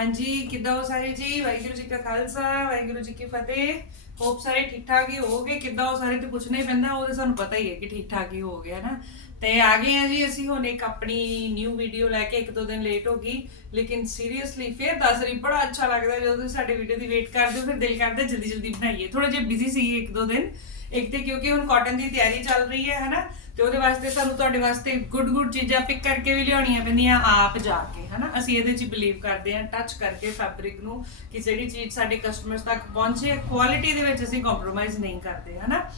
ਹਾਂਜੀ, ਕਿੱਦਾਂ ਹੋ ਸਾਰੇ ਜੀ? ਵਾਹਿਗੁਰੂ ਜੀ ਕਾ ਖਾਲਸਾ, ਵਾਹਿਗੁਰੂ ਜੀ ਕੀ ਫਤਿਹ। ਹੋਪ ਸਾਰੇ ਠੀਕ ਠਾਕ ਹੀ ਹੋਗੇ ਕਿੱਦਾਂ ਹੋ? ਸਾਰੇ ਤੇ ਪੁੱਛਣਾ ਹੀ ਪੈਂਦਾ, ਉਹ ਤਾਂ ਸਾਨੂੰ ਪਤਾ ਹੀ ਹੈ ਕਿ ਠੀਕ ਠਾਕ ਹੀ ਹੋ ਗਿਆ ਨਾ ਤੇ ਆ ਗਏ ਆ ਜੀ ਅਸੀਂ ਹੁਣ ਇੱਕ ਆਪਣੀ ਨਿਊ ਵੀਡੀਓ ਲੈ ਕੇ, ਇੱਕ ਦੋ ਦਿਨ ਲੇਟ ਹੋ ਗਈ। ਲੇਕਿਨ ਸੀਰੀਅਸਲੀ ਫਿਰ ਦੱਸ ਰਹੀ, ਬੜਾ ਅੱਛਾ ਲੱਗਦਾ ਜਦੋਂ ਤੁਸੀਂ ਸਾਡੇ ਵੀਡੀਓ ਦੀ ਵੇਟ ਕਰਦੇ ਹੋ, ਫਿਰ ਦਿਲ ਕਰਦਾ ਜਲਦੀ ਜਲਦੀ ਬਣਾਈਏ। ਥੋੜਾ ਜਿਹਾ ਬਿਜ਼ੀ ਸੀ ਇੱਕ ਦੋ ਦਿਨ। ਇੱਕ ਤੇ ਕਿਉਂਕਿ ਹੁਣ ਕਾਟਨ ਦੀ ਤਿਆਰੀ ਚੱਲ ਰਹੀ ਹੈ, ਹਨਾ? ਤੇ ਉਹਦੇ ਵਾਸਤੇ ਸਾਨੂੰ ਤੁਹਾਡੇ ਵਾਸਤੇ ਗੁੱਡ ਗੁੱਡ ਚੀਜ਼ਾਂ ਪਿਕ ਕਰਕੇ ਵੀ ਲਿਆਉਣੀਆਂ ਪੈਂਦੀਆਂ ਆਪ ਜਾ ਕੇ, ਹਨਾ? ਅਸੀਂ ਇਹਦੇ 'ਚ ਬਿਲੀਵ ਕਰਦੇ ਹਾਂ ਟੱਚ ਕਰਕੇ ਫੈਬਰਿਕ ਨੂੰ ਕਿ ਜਿਹੜੀ ਚੀਜ਼ ਸਾਡੇ ਕਸਟਮਰਸ ਤੱਕ ਪਹੁੰਚੇ ਕੁਆਲਿਟੀ ਦੇ ਵਿੱਚ ਅਸੀਂ ਕੰਪਰੋਮਾਈਜ਼ ਨਹੀਂ ਕਰਦੇ, ਹਨਾ?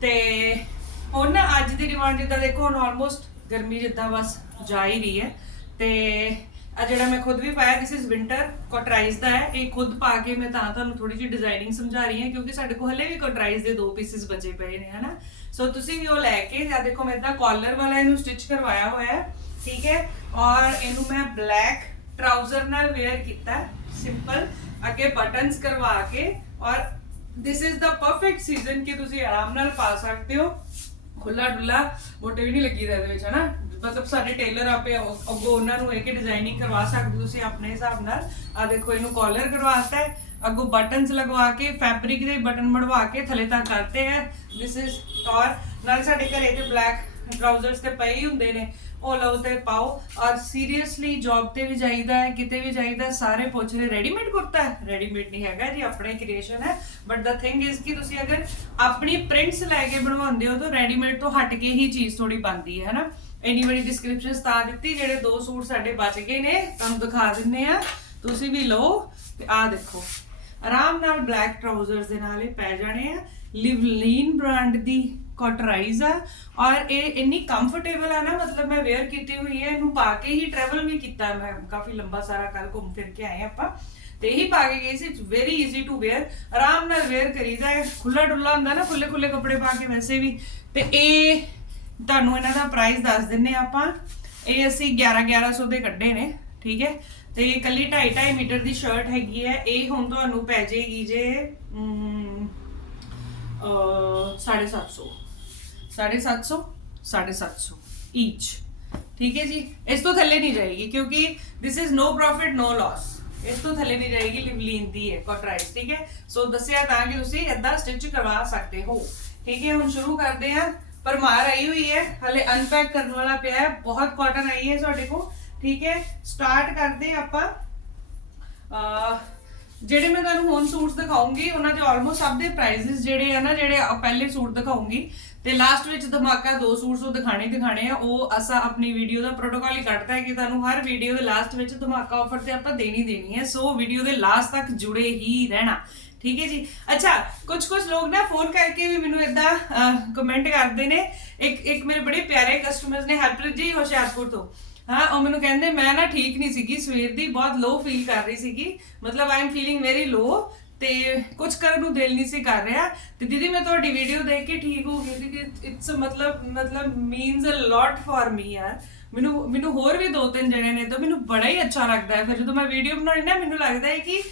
ਤੇ ਹੁਣ ਨਾ ਅੱਜ ਦੀ ਡਿਮਾਂਡ ਜਿੱਦਾਂ ਦੇਖੋ, ਹੁਣ ਆਲਮੋਸਟ ਗਰਮੀ ਜਿੱਦਾਂ ਬਸ ਜਾ ਹੀ ਰਹੀ ਹੈ। ਤੇ ਆ ਜਿਹੜਾ ਮੈਂ ਖੁਦ ਵੀ ਪਾਇਆ ਦਿਸ ਇਜ਼ ਵਿੰਟਰ ਕੋਟਰਾਈਜ਼ ਦਾ ਹੈ। ਇਹ ਖੁਦ ਪਾ ਕੇ ਮੈਂ ਤਾਂ ਤੁਹਾਨੂੰ ਥੋੜੀ ਜਿਹੀ ਡਿਜ਼ਾਈਨਿੰਗ ਸਮਝਾ ਰਹੀ ਹਾਂ, ਕਿਉਂਕਿ ਸਾਡੇ ਕੋਲ ਹਲੇ ਵੀ ਕੋਟਰਾਈਜ਼ ਦੇ ਦੋ ਪੀਸਿਸ ਬਚੇ ਪਏ ਨੇ, ਹਨਾ? ਸੋ ਤੁਸੀਂ ਵੀ ਉਹ ਲੈ ਕੇ, ਆ ਦੇਖੋ ਮੈਂ ਇਦਾਂ ਕਾਲਰ ਵਾਲਾ ਇਹਨੂੰ ਸਟਿਚ ਕਰਵਾਇਆ ਹੋਇਆ ਹੈ, ਠੀਕ ਹੈ? ਔਰ ਇਹਨੂੰ ਮੈਂ ਬਲੈਕ ਟਰਾਊਜ਼ਰ ਨਾਲ ਵੇਅਰ ਕੀਤਾ ਸਿੰਪਲ ਅੱਗੇ ਬਟਨਸ ਕਰਵਾ ਕੇ, ਔਰ this is the perfect season ਕਿ ਤੁਸੀਂ ਆਰਾਮ ਨਾਲ ਪਾ ਸਕਦੇ ਹੋ। ਖੁੱਲਾ ਡੁੱਲਾ ਮੋਟੇ ਵੀ ਨਹੀਂ ਲੱਗੀ ਦਾ ਇਹਦੇ ਵਿੱਚ, ਹਨਾ? ਮਤਲਬ ਸਾਡੇ ਟੇਲਰ ਆਪੇ ਉਹ- ਅੱਗੋਂ ਉਹਨਾਂ ਨੂੰ ਇਹ ਕਿ ਡਿਜ਼ਾਈਨਿੰਗ ਕਰਵਾ ਸਕਦੇ ਹੋ ਤੁਸੀਂ ਆਪਣੇ ਹਿਸਾਬ ਨਾਲ। ਆ ਦੇਖੋ ਇਹਨੂੰ ਕਾਲਰ ਕਰਵਾਤਾ ਹੈ। ਅੱਗੋਂ ਬਟਨਸ ਲਗਵਾ ਕੇ ਫੈਬਰਿਕ ਦੇ ਬਟਨ ਮੜਵਾ ਕੇ ਥੱਲੇ ਤੱਕ ਕਰਤੇ ਹੈ। ਦਿਸ ਇਜ਼ ਔਰ ਨਾਲ ਸਾਡੇ ਘਰੇ ਤੇ ਬਲੈਕ ਟਰਾਊਜ਼ਰਸ ਤੇ ਪਏ ਹੀ ਹੁੰਦੇ ਨੇ। ਉਹ ਲਓ ਤੇ ਪਾਓ। ਔਰ ਸੀਰੀਅਸਲੀ ਜੌਬ ਤੇ ਵੀ ਜਾਈਦਾ ਹੈ ਕਿਤੇ ਵੀ ਜਾਈਦਾ ਹੈ, ਸਾਰੇ ਪੁੱਛ ਰਹੇ ਰੈਡੀਮੇਡ ਕੁਰਤਾ ਹੈ? ਰੈਡੀਮੇਡ ਨਹੀਂ ਹੈਗਾ ਜੀ ਆਪਣੇ ਕ੍ਰੀਏਸ਼ਨ ਹੈ। ਬਟ ਦਾ ਥਿੰਗ ਇਜ਼ ਕਿ ਤੁਸੀਂ ਅਗਰ ਆਪਣੀ ਪ੍ਰਿੰਟਸ ਲੈ ਕੇ ਬਣਵਾਉਂਦੇ ਹੋ ਤਾਂ ਰੈਡੀਮੇਡ ਤੋਂ ਹਟ ਕੇ ਹੀ ਚੀਜ਼ ਥੋੜੀ ਬਣਦੀ ਹੈ ਹਨਾ? ਇੰਨੀ ਬੜੀ ਡਿਸਕ੍ਰਿਪਸ਼ਨ ਤਾਂ ਦਿੱਤੀ, ਜਿਹੜੇ ਦੋ ਸੂਟ ਸਾਡੇ ਬਚ ਗਏ ਨੇ, ਤੁਹਾਨੂੰ ਦਿਖਾ ਦਿੰਨੇ ਆ। ਤੁਸੀਂ ਵੀ ਲਓ ਤੇ ਆਹ ਦੇਖੋ। ਆਰਾਮ ਨਾਲ ਬਲੈਕ ਟਰਾਊਜ਼ਰਸ ਦੇ ਨਾਲ ਇਹ ਪੈ ਜਾਣੇ ਆ। ਲਿਵਲੀਨ ਬ੍ਰਾਂਡ ਦੀ ਕੋਟਰਾਈਜ਼ ਆ। ਔਰ ਇਹ ਇੰਨੀ ਕੰਫਰਟੇਬਲ ਆ ਨਾ, ਮਤਲਬ ਮੈਂ ਵੇਅਰ ਕੀਤੀ ਹੋਈ ਹੈ ਇਹਨੂੰ ਪਾ ਕੇ ਹੀ ਟਰੈਵਲ ਵੀ ਕੀਤਾ ਮੈਂ। ਕਾਫੀ ਲੰਬਾ ਸਾਰਾ ਕੱਲ ਘੁੰਮ ਫਿਰ ਕੇ ਆਏ ਆਪਾਂ। ਤੇ ਇਹੀ ਪਾ ਕੇ ਗਈ ਸੀ it's very easy to wear ਆਰਾਮ ਨਾਲ ਵੇਅਰ ਕਰੀਦਾ ਹੈ। ਖੁੱਲਾ ਡੁੱਲਾ ਹੁੰਦਾ ਨਾ ਖੁੱਲੇ ਖੁੱਲੇ ਕੱਪੜੇ ਪਾ ਕੇ ਵੈਸੇ ਵੀ। ਤੇ ਇਹ ਤੁਹਾਨੂੰ ਇਹਨਾਂ ਦਾ ਪ੍ਰਾਈਸ ਦੱਸ ਦਿੰਨੇ ਆ ਆਪਾਂ। ਇਹ ਅਸੀਂ 11 1100 ਦੇ ਕੱਢੇ ਨੇ ਠੀਕ ਹੈ? ਤੇ ਇਹ ਕੱਲੀ 2.5 2.5 ਮੀਟਰ ਦੀ ਸ਼ਰਟ ਹੈਗੀ ਹੈ। ਇਹ ਹੁਣ ਤੁਹਾਨੂੰ ਪੈ ਜਾਏਗੀ ਜੇ ਅਮ, ਅਹ, 750 750 750 ਈਚ ਠੀਕ ਹੈ ਜੀ? ਇਸ ਤੋਂ ਥੱਲੇ ਨਹੀਂ ਜਾਏਗੀ ਕਿਉਂਕਿ this is no profit no loss ਇਸ ਤੋਂ ਥੱਲੇ ਨਹੀਂ ਜਾਏਗੀ ਲਿਵਲੀਨ ਦੀ ਹੈ ਕੋਟਰਾਈਜ਼ ਠੀਕ ਹੈ? ਸੋ ਦੱਸਿਆ ਤਾਂ ਕਿ ਤੁਸੀਂ ਏਦਾਂ ਸਟਿਚ ਕਰਵਾ ਸਕਦੇ ਹੋ। ਠੀਕ ਹੈ ਹੁਣ ਸ਼ੁਰੂ ਕਰਦੇ ਹਾਂ। ਪਰਮਾਰ ਆਈ ਹੋਈ ਹੈ, ਹਲੇ ਅਨਪੈਕ ਕਰਨ ਵਾਲਾ ਪਿਆ ਹੈ, ਬਹੁਤ ਕਾਟਨ ਆਈ ਹੈ ਤੁਹਾਡੇ ਕੋਲ, ਠੀਕ ਹੈ? ਸਟਾਰਟ ਕਰਦੇ ਆਪਾਂ। ਜਿਹੜੇ ਮੈਂ ਤੁਹਾਨੂੰ ਹੁਣ ਸੂਟਸ ਦਿਖਾਉਂਗੀ, ਉਹਨਾਂ ਦੇ ਆਲਮੋਸਟ ਸਭ ਦੇ ਪ੍ਰਾਈਸਿਸ ਜਿਹੜੇ ਆ ਨਾ, ਜਿਹੜੇ ਪਹਿਲੇ ਸੂਟ ਦਿਖਾਉਂਗੀ। ਤੇ ਲਾਸਟ ਵਿੱਚ ਧਮਾਕਾ ਦੋ ਸੂਟਸ ਉਹ ਦਿਖਾਣੇ ਹੀ ਦਿਖਾਣੇ ਆ। ਉਹ ਅਸਾਂ ਆਪਣੀ ਵੀਡੀਓ ਦਾ ਪ੍ਰੋਟੋਕਾਲ ਹੀ ਕੱਢਦਾ ਹੈ ਕਿ ਤੁਹਾਨੂੰ ਹਰ ਵੀਡੀਓ ਦੇ ਲਾਸਟ ਵਿੱਚ ਧਮਾਕਾ ਆਫਰ ਤੇ ਆਪਾਂ ਦੇਣੀ ਦੇਣੀ ਹੈ। ਸੋ ਵੀਡੀਓ ਦੇ ਲਾਸਟ ਤੱਕ ਜੁੜੇ ਹੀ ਰਹਿਣਾ। ਠੀਕ ਹੈ ਜੀ। ਅੱਛਾ ਕੁਝ ਕੁਝ ਲੋਕ ਨਾ ਫੋਨ ਕਰਕੇ ਵੀ ਮੈਨੂੰ ਇਦਾਂ ਕਮੈਂਟ ਕਰਦੇ ਨੇ। ਇੱਕ ਇੱਕ ਮੇਰੇ ਬੜੇ ਪਿਆਰੇ ਕਸਟਮਰਸ ਨੇ ਹਰਪ੍ਰੀਤ ਜੀ ਹੁਸ਼ਿਆਰਪੁਰ ਤੋਂ। ਹਾਂ, ਉਹ ਮੈਨੂੰ ਕਹਿੰਦੇ, ਮੈਂ ਨਾ ਠੀਕ ਨਹੀਂ ਸੀਗੀ, ਸਵੇਰ ਦੀ ਬਹੁਤ ਲੋ ਫੀਲ ਕਰ ਰਹੀ ਸੀਗੀ। ਮਤਲਬ I am feeling very low ਤੇ ਕੁਝ ਕਰਨ ਨੂੰ ਦਿਲ ਨਹੀਂ ਸੀ ਕਰ ਰਿਹਾ। ਤੇ ਦੀਦੀ, ਮੈਂ ਤੁਹਾਡੀ ਵੀਡੀਓ ਦੇਖ ਕੇ ਠੀਕ ਹੋ ਗਈ ਸੀ ਕਿ ਇਟਸ ਮਤਲਬ ਮਤਲਬ means a lot for me ਯਾਰ। ਮੈਨੂੰ ਮੈਨੂੰ ਹੋਰ ਵੀ ਦੋ ਤਿੰਨ ਜਣੇ ਨੇ, ਤਾਂ ਮੈਨੂੰ ਬੜਾ ਹੀ ਅੱਛਾ ਲੱਗਦਾ ਹੈ। ਫਿਰ ਜਦੋਂ ਮੈਂ ਵੀਡੀਓ ਬਣਾਉਣੀ ਨਾ, ਮੈਨੂੰ ਲੱਗਦਾ ਹੈ ਕਿ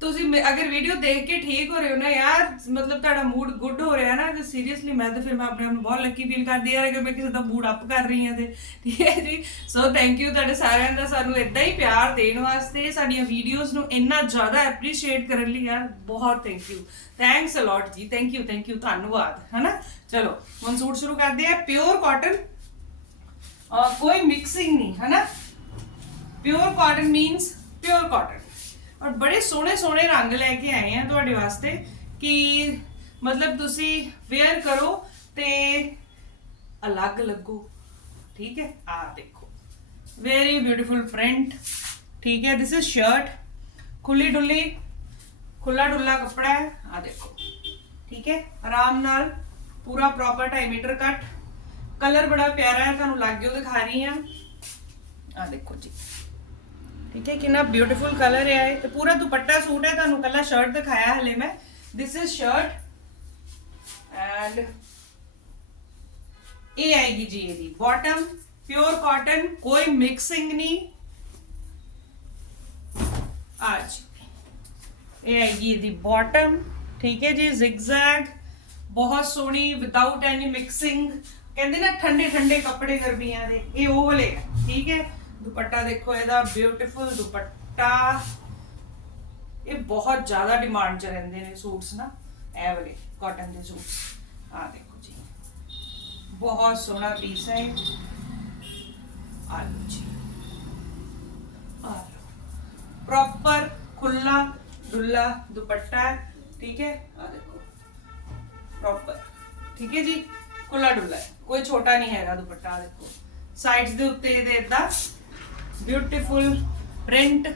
ਤੁਸੀਂ ਮੇ- ਅਗਰ ਵੀਡੀਓ ਦੇਖ ਕੇ ਠੀਕ ਹੋ ਰਹੇ ਹੋ ਨਾ ਯਾਰ, ਮਤਲਬ ਤੁਹਾਡਾ ਮੂਡ ਗੁੱਡ ਹੋ ਰਿਹਾ ਨਾ, ਤੇ ਸੀਰੀਅਸਲੀ ਮੈਂ ਤਾਂ ਫਿਰ ਮੈਂ ਆਪਣੇ ਆਪ ਨੂੰ ਬਹੁਤ ਲੱਕੀ ਫੀਲ ਕਰਦੀ ਯਾਰ ਅਗਰ ਮੈਂ ਕਿਸੇ ਦਾ ਮੂਡ ਅਪ ਕਰ ਰਹੀ ਹਾਂ ਤੇ। ਠੀਕ ਹੈ ਜੀ? ਸੋ ਥੈਂਕ ਯੂ ਤੁਹਾਡੇ ਸਾਰਿਆਂ ਦਾ, ਸਾਨੂੰ ਇਦਾਂ ਹੀ ਪਿਆਰ ਦੇਣ ਵਾਸਤੇ ਸਾਡੀਆਂ ਵੀਡੀਓਜ਼ ਨੂੰ ਇੰਨਾ ਜ਼ਿਆਦਾ ਐਪਰੀਸ਼ੀਏਟ ਕਰਨ ਲਈ, ਯਾਰ ਬਹੁਤ thank you thanks a lot ਜੀ ਥੈਂਕ ਯੂ ਥੈਂਕ ਯੂ ਧੰਨਵਾਦ, ਹਨਾ? ਚਲੋ, ਹੁਣ ਸੂਟ ਸ਼ੁਰੂ ਕਰਦੇ ਆ ਪਿਓਰ ਕਾਟਨ ਕੋਈ ਮਿਕਸਿੰਗ ਨਹੀਂ, ਹਨਾ? Pure cotton means pure cotton ਔਰ ਬੜੇ ਸੋਹਣੇ ਸੋਹਣੇ ਰੰਗ ਲੈ ਕੇ ਆਏ ਆ ਤੁਹਾਡੇ ਵਾਸਤੇ ਕਿ ਮਤਲਬ ਤੁਸੀਂ ਵੇਅਰ ਕਰੋ ਤੇ ਅਲੱਗ ਲੱਗੋ। ਠੀਕ ਹੈ? ਆ ਦੇਖੋ। ਵੈਰੀ ਬਿਊਟੀਫੁਲ ਪ੍ਰਿੰਟ ਠੀਕ ਹੈ? ਦਿਸ ਇਜ਼ ਸ਼ਰਟ ਖੁੱਲੀ ਡੁੱਲੀ, ਖੁੱਲਾ ਡੁੱਲਾ ਕੱਪੜਾ ਹੈ। ਆ ਦੇਖੋ। ਠੀਕ ਹੈ? ਆਰਾਮ ਨਾਲ ਪੂਰਾ ਪ੍ਰੋਪਰ 2.5 ਮੀਟਰ ਕੱਟ ਕਲਰ ਬੜਾ ਪਿਆਰਾ ਹੈ, ਤੁਹਾਨੂੰ ਲੱਗ ਗਿਓ ਦਿਖਾ ਰਹੀ ਹਾਂ। ਆ ਦੇਖੋ ਜੀ। ਠੀਕ ਹੈ, ਕਿੰਨਾ ਬਿਊਟੀਫੁਲ ਕਲਰ ਹੈ ਇਹ। ਤੇ ਪੂਰਾ ਦੁਪੱਟਾ ਸੂਟ ਹੈ, ਤੁਹਾਨੂੰ ਕੱਲਾ ਸ਼ਰਟ ਦਿਖਾਇਆ ਹਲੇ ਮੈਂ। ਦਿਸ ਇਜ਼ ਸ਼ਰਟ ਐਂਡ ਇਹ ਆਏਗੀ ਜੀ ਇਹਦੀ। ਬਾਟਮ ਪਿਓਰ ਕਾਟਨ ਕੋਈ ਮਿਕਸਿੰਗ ਨਹੀਂ। ਅੱਜ ਇਹ ਆਏਗੀ ਇਹਦੀ ਬਾਟਮ ਠੀਕ ਹੈ ਜੀ, zigzag ਬਹੁਤ ਸੋਹਣੀ ਵਿਦਆਊਟ ਐਨੀ ਮਿਕਸਿੰਗ ਕਹਿੰਦੇ ਨਾ ਠੰਡੇ ਠੰਡੇ ਕੱਪੜੇ ਗਰਮੀਆਂ ਦੇ, ਇਹ ਉਹ ਵਾਲੇ ਆ, ਠੀਕ ਹੈ। ਦੁਪੱਟਾ ਦੇਖੋ ਇਹਦਾ ਬਿਊਟੀਫੁਲ ਦੁਪੱਟਾ ਇਹ ਬਹੁਤ ਜ਼ਿਆਦਾ ਡਿਮਾਂਡ 'ਚ ਰਹਿੰਦੇ ਨੇ ਸੂਟਸ ਨਾ ਇਹ ਵਾਲੇ ਕਾਟਨ ਦੇ ਸੂਟਸ ਆ ਦੇਖੋ ਜੀ ਬਹੁਤ ਸੋਹਣਾ ਪੀਸ ਹੈ ਇਹ। ਆ ਲਓ ਜੀ ਆ ਲਓ ਪ੍ਰੋਪਰ ਖੁੱਲਾ ਡੁੱਲਾ ਦੁਪੱਟਾ ਹੈ, ਠੀਕ ਹੈ ਆ ਦੇਖੋ ਪ੍ਰੋਪਰ ਠੀਕ ਹੈ ਜੀ ਖੁੱਲਾ ਡੁੱਲਾ ਹੈ। ਕੋਈ ਛੋਟਾ ਨਹੀਂ ਹੈਗਾ ਦੁਪੱਟਾ ਆਹ ਦੇਖੋ ਸਾਈਡਸ ਦੇ ਉੱਤੇ ਇਹਦੇ ਇਦਾਂ ਬਿਊਟੀਫੁਲ ਪ੍ਰਿੰਟ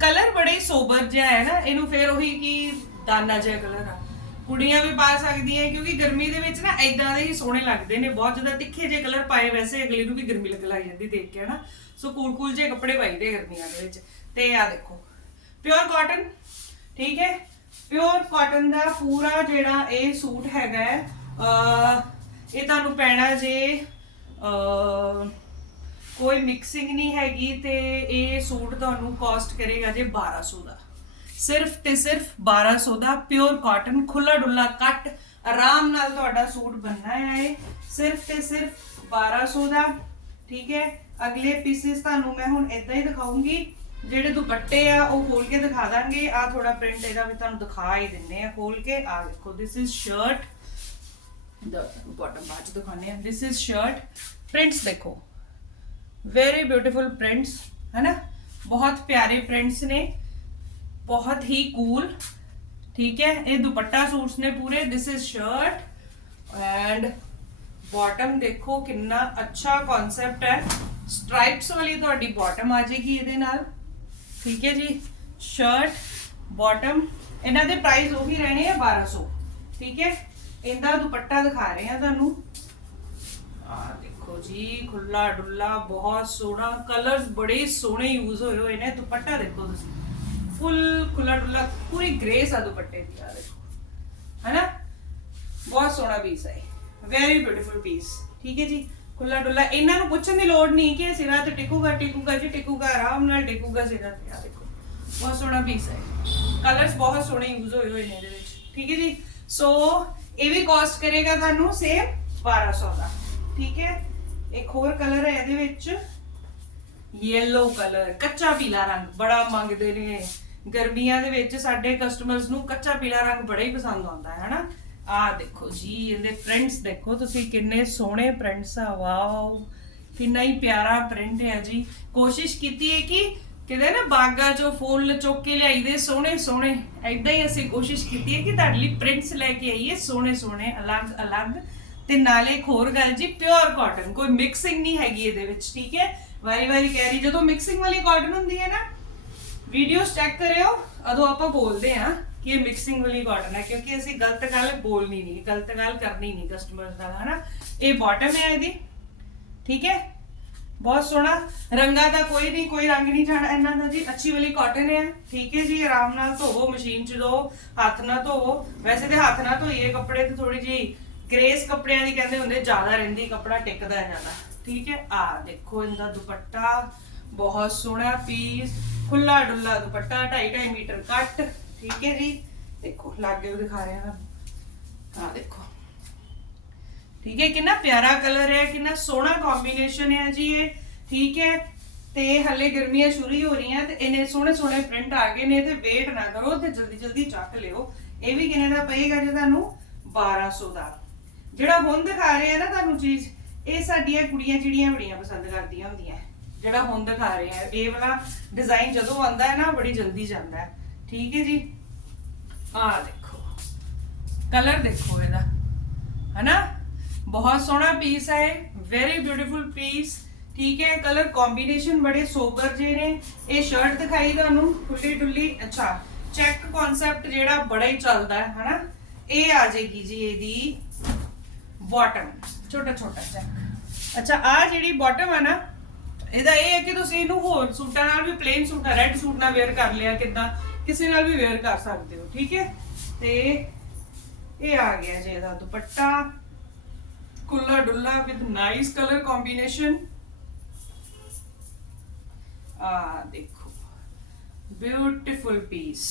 ਕਲਰ ਬੜੇ ਸੋਬਰ ਜਿਹਾ ਹੈ ਨਾ, ਇਹਨੂੰ ਫੇਰ ਉਹੀ ਕੀ ਦਾਨਾ ਜਿਹਾ ਕਲਰ ਆ। ਕੁੜੀਆਂ ਵੀ ਪਾ ਸਕਦੀਆਂ ਕਿਉਂਕਿ ਗਰਮੀ ਦੇ ਵਿੱਚ ਨਾ ਇਦਾਂ ਦੇ ਹੀ ਸੋਹਣੇ ਲੱਗਦੇ ਨੇ, ਬਹੁਤ ਜ਼ਿਆਦਾ ਤਿੱਖੇ ਜਿਹੇ ਕਲਰ ਪਾਏ ਵੈਸੇ ਅਗਲੇ ਨੂੰ ਵੀ ਗਰਮੀ ਲੱਗ ਲੱਗ ਜਾਂਦੀ ਦੇਖ ਕੇ, ਹਨਾ। ਸੋ ਕੂਲ ਕੂਲ ਜਿਹੇ ਕੱਪੜੇ ਪਾਈਦੇ ਗਰਮੀਆਂ ਦੇ ਵਿੱਚ। ਤੇ ਆ ਦੇਖੋ ਪਿਓਰ ਕਾਟਨ ਠੀਕ ਹੈ? ਪਿਓਰ ਕਾਟਨ ਦਾ ਪੂਰਾ ਜਿਹੜਾ ਇਹ ਸੂਟ ਹੈਗਾ ਹੈ ਇਹ ਤੁਹਾਨੂੰ ਪੈਣਾ ਜੇ ਕੋਈ ਮਿਕਸਿੰਗ ਨਹੀਂ ਹੈਗੀ ਤੇ ਇਹ ਸੂਟ ਤੁਹਾਨੂੰ ਕਾਸਟ ਕਰੇਗਾ ਜੇ 1200 ਦਾ। ਸਿਰਫ ਤੇ ਸਿਰਫ 1200 ਦਾ ਪਿਓਰ ਕਾਟਨ ਖੁੱਲਾ ਡੁੱਲਾ ਕੱਟ, ਆਰਾਮ ਨਾਲ ਤੁਹਾਡਾ ਸੂਟ ਬਣਨਾ ਹੈ ਸਿਰਫ ਤੇ ਸਿਰਫ 1200 ਦਾ, ਠੀਕ ਹੈ? ਅਗਲੇ ਪੀਸਿਸ ਤੁਹਾਨੂੰ ਮੈਂ ਹੁਣ ਇਦਾਂ ਹੀ ਦਿਖਾਉਂਗੀ। ਜਿਹੜੇ ਦੁਪੱਟੇ ਆ, ਉਹ ਖੋਲ ਕੇ ਦਿਖਾ ਦਾਂਗੇ। ਆ ਥੋੜਾ ਪ੍ਰਿੰਟ ਇਹਦਾ ਵੀ ਤੁਹਾਨੂੰ ਦਿਖਾ ਹੀ ਦਿੰਨੇ ਆ ਖੋਲ ਕੇ। ਆ ਦੇਖੋ ਦਿਸ ਇਜ਼ ਸ਼ਰਟ ਦਾ bottom ਬਾਅਦ ਚ ਦਿਖਾਉਂਦੇ ਆ। This ਇਜ਼ ਸ਼ਰਟ prints ਦੇਖੋ। Very beautiful prints ਹੈਨਾ ਬਹੁਤ ਪਿਆਰੇ ਪ੍ਰਿੰਟਸ ਨੇ ਬਹੁਤ ਹੀ ਕੂਲ ਠੀਕ ਹੈ ਇਹ ਦੁਪੱਟਾ ਸੂਟਸ ਨੇ ਪੂਰੇ this is shirt and bottom ਦੇਖੋ ਕਿੰਨਾ ਅੱਛਾ ਕਨਸੈਪਟ ਹੈ ਸਟ੍ਰਾਈਪਸ ਵਾਲੀ ਤੁਹਾਡੀ ਬਾਟਮ ਆ ਜਾਏਗੀ ਇਹਦੇ ਨਾਲ, ਠੀਕ ਹੈ ਜੀ? ਸ਼ਰਟ ਬਾਟਮ ਇਹਨਾਂ ਦੇ ਪ੍ਰਾਈਸ ਉਹੀ ਰਹਿਣੇ ਆ 1200 ਠੀਕ ਹੈ? ਇਹਦਾ ਦੁਪੱਟਾ ਦਿਖਾ ਰਹੇ ਆ ਤੁਹਾਨੂੰ। ਜੀ ਖੁੱਲਾ ਡੁੱਲਾ ਬਹੁਤ ਸੋਹਣਾ ਕਲਰਸ ਬੜੇ ਸੋਹਣੇ ਯੂਜ਼ ਹੋਏ ਹੋਏ ਨੇ, ਦੁਪੱਟਾ ਦੇਖੋ ਤੁਸੀਂ। ਫੁੱਲ ਖੁੱਲਾ ਡੁੱਲਾ ਪੂਰੀ ਗ੍ਰੇਸ ਆ ਦੁਪੱਟੇ ਦੀ ਆ ਦੇਖੋ। ਹੈਨਾ? ਬਹੁਤ ਸੋਹਣਾ ਪੀਸ ਹੈ ਵੈਰੀ ਬਿਊਟੀਫੁਲ ਪੀਸ ਠੀਕ ਹੈ ਜੀ? ਖੁੱਲਾ ਡੁੱਲਾ ਇਹਨਾਂ ਨੂੰ ਪੁੱਛਣ ਦੀ ਲੋੜ ਨਹੀਂ ਕਿ ਸਿਰਾਂ ਤੇ ਟਿਕੂਗਾ ਟਿਕੂਗਾ ਜੀ, ਟਿਕੂਗਾ, ਆਰਾਮ ਨਾਲ ਟਿਕੂਗਾ ਸਿਰਾਂ ਤੇ ਆ ਦੇਖੋ। ਬਹੁਤ ਸੋਹਣਾ ਪੀਸ ਹੈ ਕਲਰਸ ਬਹੁਤ ਸੋਹਣੇ ਯੂਜ਼ ਹੋਏ ਹੋਏ ਨੇ ਇਹਦੇ ਵਿੱਚ। ਠੀਕ ਹੈ ਜੀ? ਸੋ ਇਹ ਵੀ ਕਾਸਟ ਕਰੇਗਾ ਤੁਹਾਨੂੰ ਸੇਮ 1200 ਦਾ। ਠੀਕ ਹੈ? ਇੱਕ ਹੋਰ ਕਲਰ ਹੈ ਇਹਦੇ ਵਿੱਚ। ਯੈਲੋ ਕਲਰ, ਕੱਚਾ ਪੀਲਾ ਰੰਗ, ਬੜਾ ਮੰਗਦੇ ਨੇ। ਗਰਮੀਆਂ ਦੇ ਵਿੱਚ ਸਾਡੇ ਕਸਟਮਰਸ ਨੂੰ ਕੱਚਾ ਪੀਲਾ ਰੰਗ ਬੜਾ ਹੀ ਪਸੰਦ ਆਉਂਦਾ ਹੈ, ਹਨਾ? ਆਹ ਦੇਖੋ ਜੀ, ਇਹਦੇ ਪ੍ਰਿੰਟਸ ਦੇਖੋ ਤੁਸੀਂ, ਕਿੰਨੇ ਸੋਹਣੇ ਪ੍ਰਿੰਟਸ ਆ, ਵਾਓ। ਕਿੰਨਾ ਹੀ ਪਿਆਰਾ ਪ੍ਰਿੰਟ ਹੈ ਜੀ। ਕੋਸ਼ਿਸ਼ ਕੀਤੀ ਹੈ ਕਿ ਕਿਤੇ ਨਾ ਬਾਗਾ ਚੋਂ ਫੁੱਲ ਚੁੱਕ ਕੇ ਲਿਆਈਦੇ, ਸੋਹਣੇ ਸੋਹਣੇ। ਐਦਾਂ ਹੀ ਅਸੀਂ ਕੋਸ਼ਿਸ਼ ਕੀਤੀ ਹੈ ਕਿ ਤੁਹਾਡੇ ਲਈ ਪ੍ਰਿੰਟਸ ਲੈ ਕੇ ਆਈਏ, ਸੋਹਣੇ ਸੋਹਣੇ, ਅਲੱਗ ਅਲੱਗ। ਤੇ ਨਾਲੇ ਇੱਕ ਹੋਰ ਗੱਲ ਜੀ ਪਿਓਰ ਕਾਟਨ ਕੋਈ ਮਿਕਸਿੰਗ ਨਹੀਂ ਹੈਗੀ ਇਹਦੇ ਵਿੱਚ, ਠੀਕ ਹੈ? ਵਾਰੀ ਵਾਰੀ ਕਹਿ ਰਹੀ, ਜਦੋਂ ਮਿਕਸਿੰਗ ਵਾਲੀ ਕਾਟਨ ਹੁੰਦੀ ਹੈ ਨਾ ਵੀਡੀਓਸ ਚੈੱਕ ਕਰਿਓ, ਉਦੋਂ ਆਪਾਂ ਬੋਲਦੇ ਆ ਕਿ ਇਹ ਮਿਕਸਿੰਗ ਵਾਲੀ ਕਾਟਨ ਹੈ, ਕਿਉਂਕਿ ਅਸੀਂ ਗਲਤ ਗੱਲ ਬੋਲਣੀ ਨਹੀਂ, ਗਲਤ ਗੱਲ ਕਰਨੀ ਨਹੀਂ ਕਸਟਮਰਸ ਨਾਲ, ਹਨਾ? ਇਹ ਬਾਟਮ ਹੈ ਇਹਦੀ, ਠੀਕ ਹੈ? ਬਹੁਤ ਸੋਹਣਾ, ਰੰਗਾ ਦਾ ਕੋਈ ਨਹੀਂ, ਕੋਈ ਰੰਗ ਨਹੀਂ ਜਾਣਾ ਇਹਨਾਂ ਦਾ ਜੀ, ਅੱਛੀ ਵਾਲੀ ਕਾਟਨ ਹੈ, ਠੀਕ ਹੈ ਜੀ? ਆਰਾਮ ਨਾਲ ਧੋਵੋ ਮਸ਼ੀਨ 'ਚ ਦੋ, ਹੱਥ ਨਾਲ ਧੋਵੋ, ਵੈਸੇ ਤੇ ਹੱਥ ਨਾਲ ਧੋਈਏ, ਕੱਪੜੇ ਤੇ ਥੋੜੀ ਜੀ ਗ੍ਰੇਸ ਕੱਪੜਿਆਂ ਦੀ ਕਹਿੰਦੇ ਹੁੰਦੇ, ਜ਼ਿਆਦਾ ਰਹਿੰਦੀ, ਕੱਪੜਾ ਟਿਕਦਾ ਜਾਂਦਾ ਠੀਕ ਹੈ? ਆ ਦੇਖੋ ਇਹਦਾ ਦੁਪੱਟਾ, ਬਹੁਤ ਸੋਹਣਾ ਪੀਸ ਖੁੱਲਾ ਡੁੱਲਾ ਦੁਪੱਟਾ 2.5 ਮੀਟਰ ਕੱਟ। ਠੀਕ ਹੈ ਜੀ? ਦੇਖੋ, ਲਾਗੇ ਦਿਖਾ ਰਿਹਾ ਹਾਂ। ਆ ਦੇਖੋ। ਠੀਕ ਹੈ, ਕਿੰਨਾ ਪਿਆਰਾ ਕਲਰ ਹੈ, ਕਿੰਨਾ ਸੋਹਣਾ ਕੰਬੀਨੇਸ਼ਨ ਹੈ ਜੀ ਇਹ। ਠੀਕ ਹੈ? ਤੇ ਹਲੇ ਗਰਮੀਆਂ ਸ਼ੁਰੂ ਹੀ ਹੋ ਰਹੀਆਂ ਤੇ ਇਹਨੇ ਸੋਹਣੇ ਸੋਹਣੇ ਪ੍ਰਿੰਟ ਆ ਗਏ ਨੇ ਤੇ ਵੇਟ ਨਾ ਕਰੋ ਤੇ ਜਲਦੀ ਜਲਦੀ ਚੱਕ ਲਿਓ। ਇਹ ਵੀ ਕਿੰਨੇ ਦਾ ਪਏਗਾ ਜੀ ਤੁਹਾਨੂੰ? 1200 ਦਾ। ਜਿਹੜਾ ਹੁਣ ਦਿਖਾ ਰਹੇ ਆ ਨਾ ਤੁਹਾਨੂੰ ਚੀਜ਼, ਇਹ ਸਾਡੀਆਂ ਕੁੜੀਆਂ ਜਿਹੜੀਆਂ ਬੜੀਆਂ ਪਸੰਦ ਕਰਦੀਆਂ ਹੁੰਦੀਆਂ। ਜਿਹੜਾ ਹੁਣ ਦਿਖਾ ਰਹੇ ਆ, ਇਹ ਵਾਲਾ ਡਿਜ਼ਾਈਨ ਜਦੋਂ ਆਉਂਦਾ ਹੈ ਨਾ ਬੜੀ ਜਲਦੀ ਜਾਂਦਾ ਹੈ। ਠੀਕ ਹੈ ਜੀ? ਆਹ ਦੇਖੋ। ਕਲਰ ਦੇਖੋ ਇਹਦਾ। ਹਨਾ? ਬਹੁਤ ਸੋਹਣਾ ਪੀਸ ਹੈ ਵੈਰੀ ਬਿਊਟੀਫੁਲ ਪੀਸ ਠੀਕ ਹੈ? ਕਲਰ ਕੰਬੀਨੇਸ਼ਨ ਬੜੇ ਸੋਬਰ ਜੇ ਨੇ। ਇਹ ਸ਼ਰਟ ਦਿਖਾਈ ਤੁਹਾਨੂੰ, ਖੁੱਲੀ ਡੁੱਲੀ। ਅੱਛਾ ਚੈੱਕ ਕਨਸੈਪਟ ਜਿਹੜਾ ਬੜਾ ਹੀ ਚੱਲਦਾ ਹੈ, ਹਨਾ? ਇਹ ਆ ਜਾਏਗੀ ਜੀ ਇਹਦੀ। ਬਾਟਮ ਛੋਟਾ ਛੋਟਾ ਚੈੱਕ ਅੱਛਾ ਆ ਜਿਹੜੀ ਬਾਟਮ ਹੈ ਨਾ, ਇਹਦਾ ਇਹ ਹੈ ਕਿ ਤੁਸੀਂ ਇਹਨੂੰ ਹੋਰ ਸੂਟਾਂ ਨਾਲ ਵੀ ਪਲੇਨ ਸੂਟ ਰੈੱਡ ਸੂਟ ਨਾਲ ਵੇਅਰ ਕਰ ਲਿਆ, ਕਿਦਾਂ ਕਿਸੇ ਨਾਲ ਵੀ ਵੇਅਰ ਕਰ ਸਕਦੇ ਹੋ, ਠੀਕ ਹੈ? ਤੇ ਇਹ ਆ ਗਿਆ ਜੀ ਇਹਦਾ ਦੁਪੱਟਾ। ਕੁੱਲਾ ਡੁੱਲਾ ਵਿਦ ਨਾਈਸ ਕਲਰ ਕੰਬੀਨੇਸ਼ਨ ਆ ਦੇਖੋ ਬਿਊਟੀਫੁਲ ਪੀਸ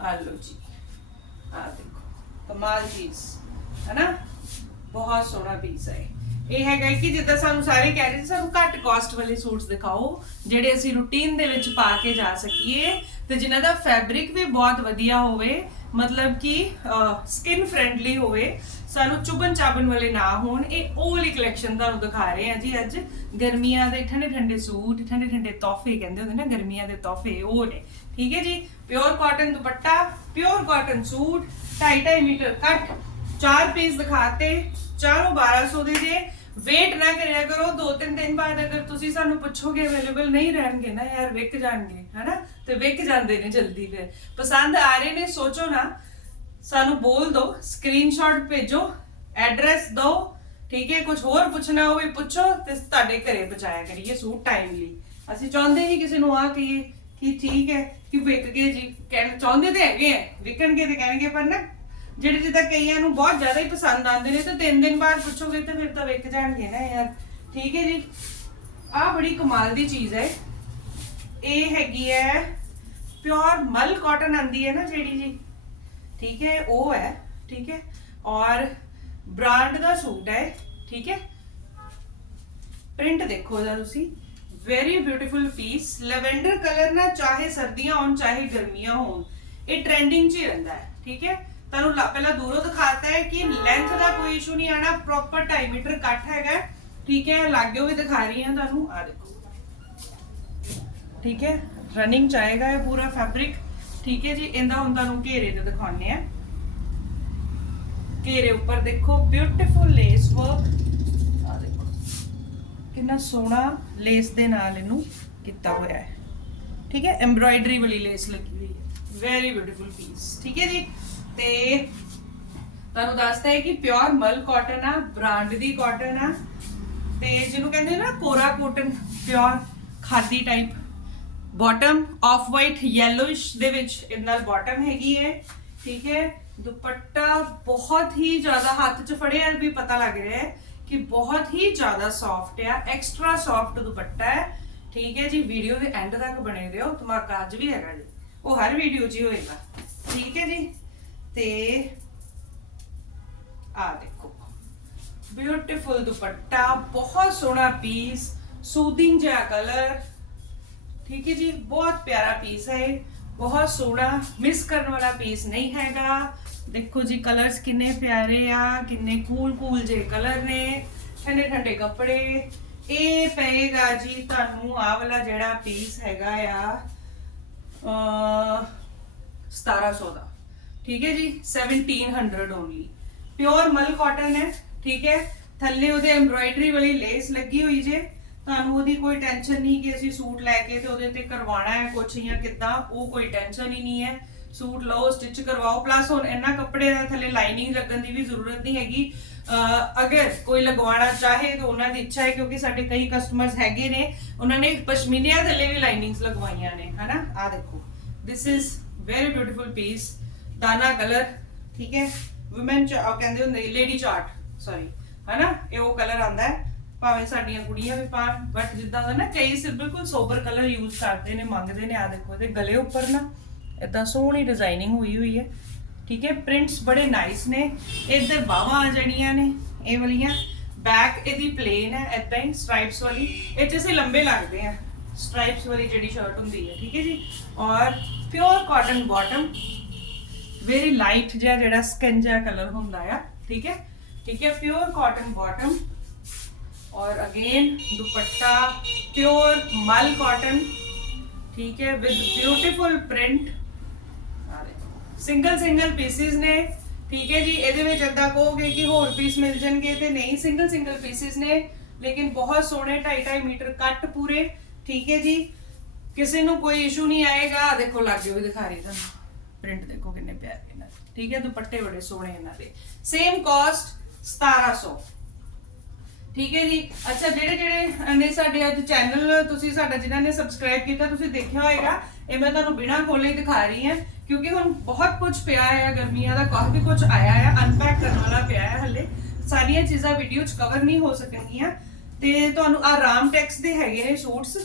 ਆ ਲੋ ਜੀ ਆ ਦੇਖੋ, ਕਮਾਲ ਚੀਜ਼ ਹੈ ਬਹੁਤ ਸੋਹਣਾ ਪੀਸ ਹੈ ਇਹ। ਹੈਗਾ ਕਿ ਜਿੱਦਾਂ ਸਾਨੂੰ ਸਾਰੇ ਕਹਿ ਰਹੇ ਸੀ, ਸਾਨੂੰ ਘੱਟ ਕਾਸਟ ਵਾਲੇ ਸੂਟਸ ਦਿਖਾਓ, ਜਿਹੜੇ ਅਸੀਂ ਰੂਟੀਨ ਦੇ ਵਿੱਚ ਪਾ ਕੇ ਜਾ ਸਕੀਏ ਤੇ ਜਿਨ੍ਹਾਂ ਦਾ ਫੈਬਰਿਕ ਵੀ ਬਹੁਤ ਵਧੀਆ ਹੋਵੇ, ਮਤਲਬ ਕਿ ਸਕਿਨ ਫ੍ਰੈਂਡਲੀ ਹੋਵੇ, ਸਾਨੂੰ ਚੁਬਨ ਚਾਬਨ ਵਾਲੇ ਨਾ ਹੋਣ, ਇਹ ਉਹ ਵਾਲੀ ਕਲੈਕਸ਼ਨ ਤੁਹਾਨੂੰ ਦਿਖਾ ਰਹੇ ਆ ਜੀ ਅੱਜ। ਗਰਮੀਆਂ ਦੇ ਠੰਡੇ ਠੰਡੇ ਸੂਟ, ਠੰਡੇ ਠੰਡੇ ਤੋਹਫੇ ਕਹਿੰਦੇ ਹੁੰਦੇ ਨਾ, ਗਰਮੀਆਂ ਦੇ ਤੋਹਫੇ, ਉਹ ਨੇ। ਠੀਕ ਹੈ ਜੀ? Pure cotton dupatta pure cotton suit 2.5 metre cut ਚਾਰ ਪੀਸ ਦਿਖਾਤੇ, ਚਾਰੋਂ 1200 ਦੇ ਜੇ। ਵੇਟ ਨਾ ਕਰਿਆ ਕਰੋ, ਦੋ ਤਿੰਨ ਦਿਨ ਬਾਅਦ ਅਗਰ ਤੁਸੀਂ ਸਾਨੂੰ ਪੁੱਛੋਗੇ ਅਵੇਲੇਬਲ ਨਹੀਂ ਰਹਿਣਗੇ ਨਾ ਯਾਰ, ਵਿਕ ਜਾਣਗੇ, ਹਨਾ? ਤੇ ਵਿਕ ਜਾਂਦੇ ਨੇ ਜਲਦੀ ਫਿਰ। ਪਸੰਦ ਆ ਰਹੇ ਨੇ, ਸੋਚੋ ਨਾ। ਸਾਨੂੰ ਬੋਲ ਦਿਓ ਸਕਰੀਨਸ਼ਾਟ ਭੇਜੋ ਐਡਰੈਸ ਦਿਓ ਠੀਕ ਹੈ? ਕੁਝ ਹੋਰ ਪੁੱਛਣਾ ਹੋਵੇ, ਪੁੱਛੋ ਤੇ ਤੁਹਾਡੇ ਘਰੇ ਪਹੁੰਚਾਇਆ ਕਰੀਏ ਸੂਟ ਟਾਈਮਲੀ ਅਸੀਂ ਚਾਹੁੰਦੇ ਹੀ ਕਿਸੇ ਨੂੰ ਆ ਕਹੀਏ ਕਿ ਠੀਕ ਹੈ, ਕਿ ਵਿਕ ਗਏ ਜੀ। ਕਹਿਣ ਚਾਹੁੰਦੇ ਤੇ ਹੈਗੇ ਆ, ਵਿਕਣਗੇ ਤੇ ਕਹਿਣਗੇ, ਪਰ ਨਾ ਜਿਹੜੇ ਜਿੱਦਾਂ ਕਈਆਂ ਨੂੰ ਬਹੁਤ ਜ਼ਿਆਦਾ ਹੀ ਪਸੰਦ ਆਉਂਦੇ ਨੇ, ਤੇ ਤਿੰਨ ਦਿਨ ਬਾਅਦ ਪੁੱਛੋਗੇ ਤੇ ਫਿਰ ਤਾਂ ਵਿਕ ਜਾਣਗੇ ਨਾ ਯਾਰ। ਠੀਕ ਹੈ ਜੀ? ਆਹ ਬੜੀ ਕਮਾਲ ਦੀ ਚੀਜ਼ ਹੈ। ਇਹ ਹੈਗੀ ਹੈ ਪਿਓਰ ਮਲ ਕਾਟਨ ਆਂਦੀ ਹੈ ਨਾ ਜਿਹੜੀ ਜੀ। ਠੀਕ ਹੈ, ਉਹ ਹੈ, ਠੀਕ ਹੈ। ਔਰ ਬ੍ਰਾਂਡ ਦਾ ਸੂਟ ਹੈ, ਠੀਕ ਹੈ। ਪ੍ਰਿੰਟ ਦੇਖੋ ਜਰਾ ਤੁਸੀਂ। Very beautiful piece lavender colour ਨਾ ਚਾਹੇ ਸਰਦੀਆਂ ਹੋਣ, ਚਾਹੇ ਗਰਮੀਆਂ ਹੋਣ, ਇਹ ਟ੍ਰੈਂਡਿੰਗ 'ਚ ਹੀ ਰਹਿੰਦਾ ਹੈ। ਠੀਕ ਹੈ? ਤੁਹਾਨੂੰ ਲਾ- ਪਹਿਲਾਂ ਦੂਰੋਂ ਦਿਖਾਤਾ ਹੈ ਕਿ ਲੈਂਥ ਦਾ ਕੋਈ ਇਸ਼ੂ ਨਹੀਂ ਆਣਾ ਪ੍ਰੋਪਰ 2.5 ਮੀਟਰ ਕੱਟ ਹੈਗਾ ਠੀਕ ਹੈ ਲਾਗਿਓ ਵੀ ਦਿਖਾ ਰਹੀ ਹਾਂ ਤੁਹਾਨੂੰ। ਆ ਦੇਖੋ। ਠੀਕ ਹੈ ਰਨਿੰਗ ਚਾਹੇਗਾ ਇਹ ਪੂਰਾ ਫੈਬਰਿਕ ਠੀਕ ਹੈ ਜੀ, ਇਹਦਾ ਹੁਣ ਤੁਹਾਨੂੰ ਘੇਰੇ ਤੇ ਦਿਖਾਉਂਦੇ ਆ ਘੇਰੇ ਉੱਪਰ ਦੇਖੋ ਬਿਊਟੀਫੁਲ ਲੇਸ ਵਰਕ ਆ ਦੇਖੋ। ਕਿੰਨਾ ਸੋਹਣਾ ਲੇਸ ਦੇ ਨਾਲ ਇਹਨੂੰ ਕੀਤਾ ਹੋਇਆ ਹੈ। ਠੀਕ ਹੈ ਐਮਬ੍ਰਾਇਡਰੀ ਵਾਲੀ ਲੇਸ ਲੱਗੀ ਹੋਈ ਹੈ। ਵੈਰੀ ਬਿਊਟੀਫੁਲ ਪੀਸ ਠੀਕ ਹੈ ਜੀ ਤੇ ਤੁਹਾਨੂੰ ਦੱਸਦਾ ਹੈ ਕਿ ਪਿਓਰ ਮਲ ਕਾਟਨ ਆ ਬ੍ਰਾਂਡ ਦੀ ਕਾਟਨ ਆ, ਤੇ ਜਿਹਨੂੰ ਕਹਿੰਦੇ ਨਾ ਕੋਰਾ cotton pure khadi type bottom off white yellowish ਦੇ ਵਿੱਚ ਇਹਦੇ ਬਾਟਮ ਹੈਗੀ ਹੈ, ਠੀਕ ਹੈ? ਦੁਪੱਟਾ ਬਹੁਤ ਹੀ ਜ਼ਿਆਦਾ ਹੱਥ 'ਚ ਫੜਿਆ ਵੀ ਪਤਾ ਲੱਗ ਰਿਹਾ ਹੈ ਕਿ ਬਹੁਤ ਹੀ ਜ਼ਿਆਦਾ ਸੌਫਟ ਆ ਐਕਸਟਰਾ ਸੌਫਟ ਦੁਪੱਟਾ ਹੈ। ਠੀਕ ਹੈ ਜੀ ਵੀਡੀਓ ਦੇ ਐਂਡ ਤੱਕ ਬਣੇ ਰਹੋ, ਧਮਾਕਾ ਅੱਜ ਵੀ ਹੈਗਾ ਜੀ। ਉਹ ਹਰ ਵੀਡੀਓ 'ਚ ਹੀ ਹੋਏਗਾ। ਠੀਕ ਹੈ ਜੀ? ਤੇ ਆ ਦੇਖੋ। ਬਿਊਟੀਫੁਲ ਦੁਪੱਟਾ ਬਹੁਤ ਸੋਹਣਾ ਪੀਸ ਸੂਦਿੰਗ ਜਿਹਾ ਕਲਰ ਠੀਕ ਹੈ ਜੀ ਬਹੁਤ ਪਿਆਰਾ ਪੀਸ ਹੈ ਇਹ, ਬਹੁਤ ਸੋਹਣਾ ਮਿਸ ਕਰਨ ਵਾਲਾ ਪੀਸ ਨਹੀਂ ਹੈਗਾ। ਦੇਖੋ ਜੀ ਕਲਰਸ ਕਿੰਨੇ ਪਿਆਰੇ ਆ ਕਿੰਨੇ ਕੂਲ ਕੂਲ ਜੇ ਕਲਰ ਨੇ। ਠੰਡੇ ਠੰਡੇ ਕੱਪੜੇ। ਇਹ ਪਏਗਾ ਜੀ ਤੁਹਾਨੂੰ ਆਹ ਵਾਲਾ ਜਿਹੜਾ ਪੀਸ ਹੈਗਾ ਆ ਅ 1700 ਦਾ। ਠੀਕ ਹੈ ਜੀ? 1700 ਓਨਲੀ ਪਿਓਰ ਮਲ ਕਾਟਨ ਹੈ, ਠੀਕ ਹੈ? ਥੱਲੇ ਉਹਦੇ ਐਮਬ੍ਰਾਇਡਰੀ ਵਾਲੀ ਲੇਸ ਲੱਗੀ ਹੋਈ ਜੇ। ਤੁਹਾਨੂੰ ਉਹਦੀ ਕੋਈ ਟੈਨਸ਼ਨ ਨਹੀਂ ਕਿ ਅਸੀਂ ਸੂਟ ਲੈ ਕੇ ਤੇ ਉਹਦੇ ਤੇ ਕਰਵਾਉਣਾ ਹੈ ਕੁਛ ਜਾਂ ਕਿੱਦਾਂ, ਉਹ ਕੋਈ ਟੈਨਸ਼ਨ ਹੀ ਨਹੀਂ ਹੈ। ਸੂਟ ਲਓ ਸਟਿਚ ਕਰਵਾਓ। ਪਲੱਸ ਹੁਣ ਇਹਨਾਂ ਕੱਪੜੇ ਦੇ ਥੱਲੇ ਲਾਈਨਿੰਗ ਲੱਗਣ ਦੀ ਵੀ ਜ਼ਰੂਰਤ ਨਹੀਂ ਹੈਗੀ। ਅਗਰ ਕੋਈ ਲਗਵਾਉਣਾ ਚਾਹੇ ਤਾਂ ਉਹਨਾਂ ਦੀ ਇੱਛਾ ਹੈ ਕਿਉਂਕਿ ਸਾਡੇ ਕਈ ਕਸਟਮਰਸ ਹੈਗੇ ਨੇ। ਉਹਨਾਂ ਨੇ ਪਸ਼ਮੀਨਿਆਂ ਥੱਲੇ ਵੀ ਲਾਈਨਿੰਗਸ ਲਗਵਾਈਆਂ ਨੇ, ਹਨਾ? ਆ ਦੇਖੋ। This is very beautiful piece Dana colour ਠੀਕ ਹੈ ਔਮਨ ਚ ਉਹ ਕਹਿੰਦੇ ਹੁੰਦੇ ਲੇਡੀ ਚਾਰਟ ਸੌਰੀ ਹਨਾ ਇਹ ਉਹ ਕਲਰ ਆਂਦਾ ਹੈ ਭਾਵੇਂ ਸਾਡੀਆਂ ਕੁੜੀਆਂ ਵੀ ਪਾਣ ਬਟ ਜਿੱਦਾਂ ਦਾ ਨਾ ਕਈ ਸਿਰ ਬਿਲਕੁਲ ਸੋਬਰ ਕਲਰ ਯੂਜ਼ ਕਰਦੇ ਨੇ ਮੰਗਦੇ ਨੇ ਆ ਦੇਖੋ ਇਹਦੇ ਗਲੇ ਉੱਪਰ ਨਾ ਇਦਾਂ ਸੋਹਣੀ ਡਿਜ਼ਾਈਨਿੰਗ ਹੋਈ ਹੋਈ ਹੈ ਠੀਕ ਹੈ ਪ੍ਰਿੰਟਸ ਬੜੇ ਨਾਈਸ ਨੇ ਇੱਧਰ ਬਾਹਾਂ ਆ ਜਾਣੀਆਂ ਨੇ ਇਹ ਵਾਲੀਆਂ ਬੈਕ ਇਹਦੀ ਪਲੇਨ ਹੈ ਇਦਾਂ ਹੀ ਸਟ੍ਰਾਈਪਸ ਵਾਲੀ ਇਹ 'ਚ ਅਸੀਂ ਲੰਬੇ ਲੱਗਦੇ ਆ ਸਟ੍ਰਾਈਪਸ ਵਾਲੀ ਜਿਹੜੀ ਸ਼ਰਟ ਹੁੰਦੀ ਹੈ ਠੀਕ ਹੈ ਜੀ ਔਰ pure cotton bottom very light ਜਿਹਾ ਜਿਹੜਾ ਸਕਿਨ ਜਿਹਾ ਕਲਰ ਹੁੰਦਾ ਆ ਠੀਕ ਹੈ ਠੀਕ ਹੈ ਪਿਓਰ ਕਾਟਨ ਬਾਟਮ और अगेन दुपट्टा प्योर मल कॉटन ठीक है with beautiful print single single pieces ਨੇ ਠੀਕ ਹੈ ਜੀ ਇਹਦੇ ਵਿੱਚ ਅੱਦਾ ਕਹੋਗੇ ਕਿ ਹੋਰ ਪੀਸ ਮਿਲ ਜਾਣਗੇ ਤੇ ਨਹੀਂ ਸਿੰਗਲ ਸਿੰਗਲ ਪੀਸਿਸ ਨੇ ਲੇਕਿਨ ਬਹੁਤ ਸੋਹਣੇ 2.5 ਮੀਟਰ ਕੱਟ ਪੂਰੇ ਠੀਕ ਹੈ ਜੀ ਕਿਸੇ ਨੂੰ ਕੋਈ ਇਸ਼ੂ ਨਹੀਂ ਆਏਗਾ ਆਹ ਦੇਖੋ ਲੱਗੇ ਵੀ ਦਿਖਾ ਰਹੀ ਤੁਹਾਨੂੰ ਪ੍ਰਿੰਟ ਦੇਖੋ ਕਿੰਨੇ ਪਿਆਰੇ ਇਹਨਾਂ ਦੇ ਠੀਕ ਹੈ, ਦੁਪੱਟੇ ਬੜੇ ਸੋਹਣੇ ਇਹਨਾਂ ਦੇ। ਸੇਮ ਕਾਸਟ 1700 ਠੀਕ ਹੈ ਜੀ। ਅੱਛਾ, ਜਿਹੜੇ ਜਿਹੜੇ ਨੇ ਸਾਡੇ ਅੱਜ ਚੈਨਲ ਤੁਸੀਂ ਸਾਡਾ ਜਿਨ੍ਹਾਂ ਨੇ ਸਬਸਕ੍ਰਾਈਬ ਕੀਤਾ, ਤੁਸੀਂ ਦੇਖਿਆ ਹੋਏਗਾ, ਇਹ ਮੈਂ ਤੁਹਾਨੂੰ ਬਿਨਾਂ ਖੋਲੇ ਦਿਖਾ ਰਹੀ ਹਾਂ, ਕਿਉਂਕਿ ਹੁਣ ਬਹੁਤ ਕੁਝ ਪਿਆ ਹੈ, ਗਰਮੀਆਂ ਦਾ ਕਾਫੀ ਕੁਝ ਆਇਆ ਹੈ ਅਨਪੈਕ ਕਰਨ ਵਾਲਾ ਪਿਆ ਹੈ ਹਲੇ। ਸਾਰੀਆਂ ਚੀਜ਼ਾਂ ਵੀਡੀਓ 'ਚ ਕਵਰ ਨਹੀਂ ਹੋ ਸਕਣਗੀਆਂ। ਤੇ ਤੁਹਾਨੂੰ ਆ ਰਾਮ ਟੈਕਸ ਦੇ ਹੈਗੇ ਨੇ ਸੂਟਸ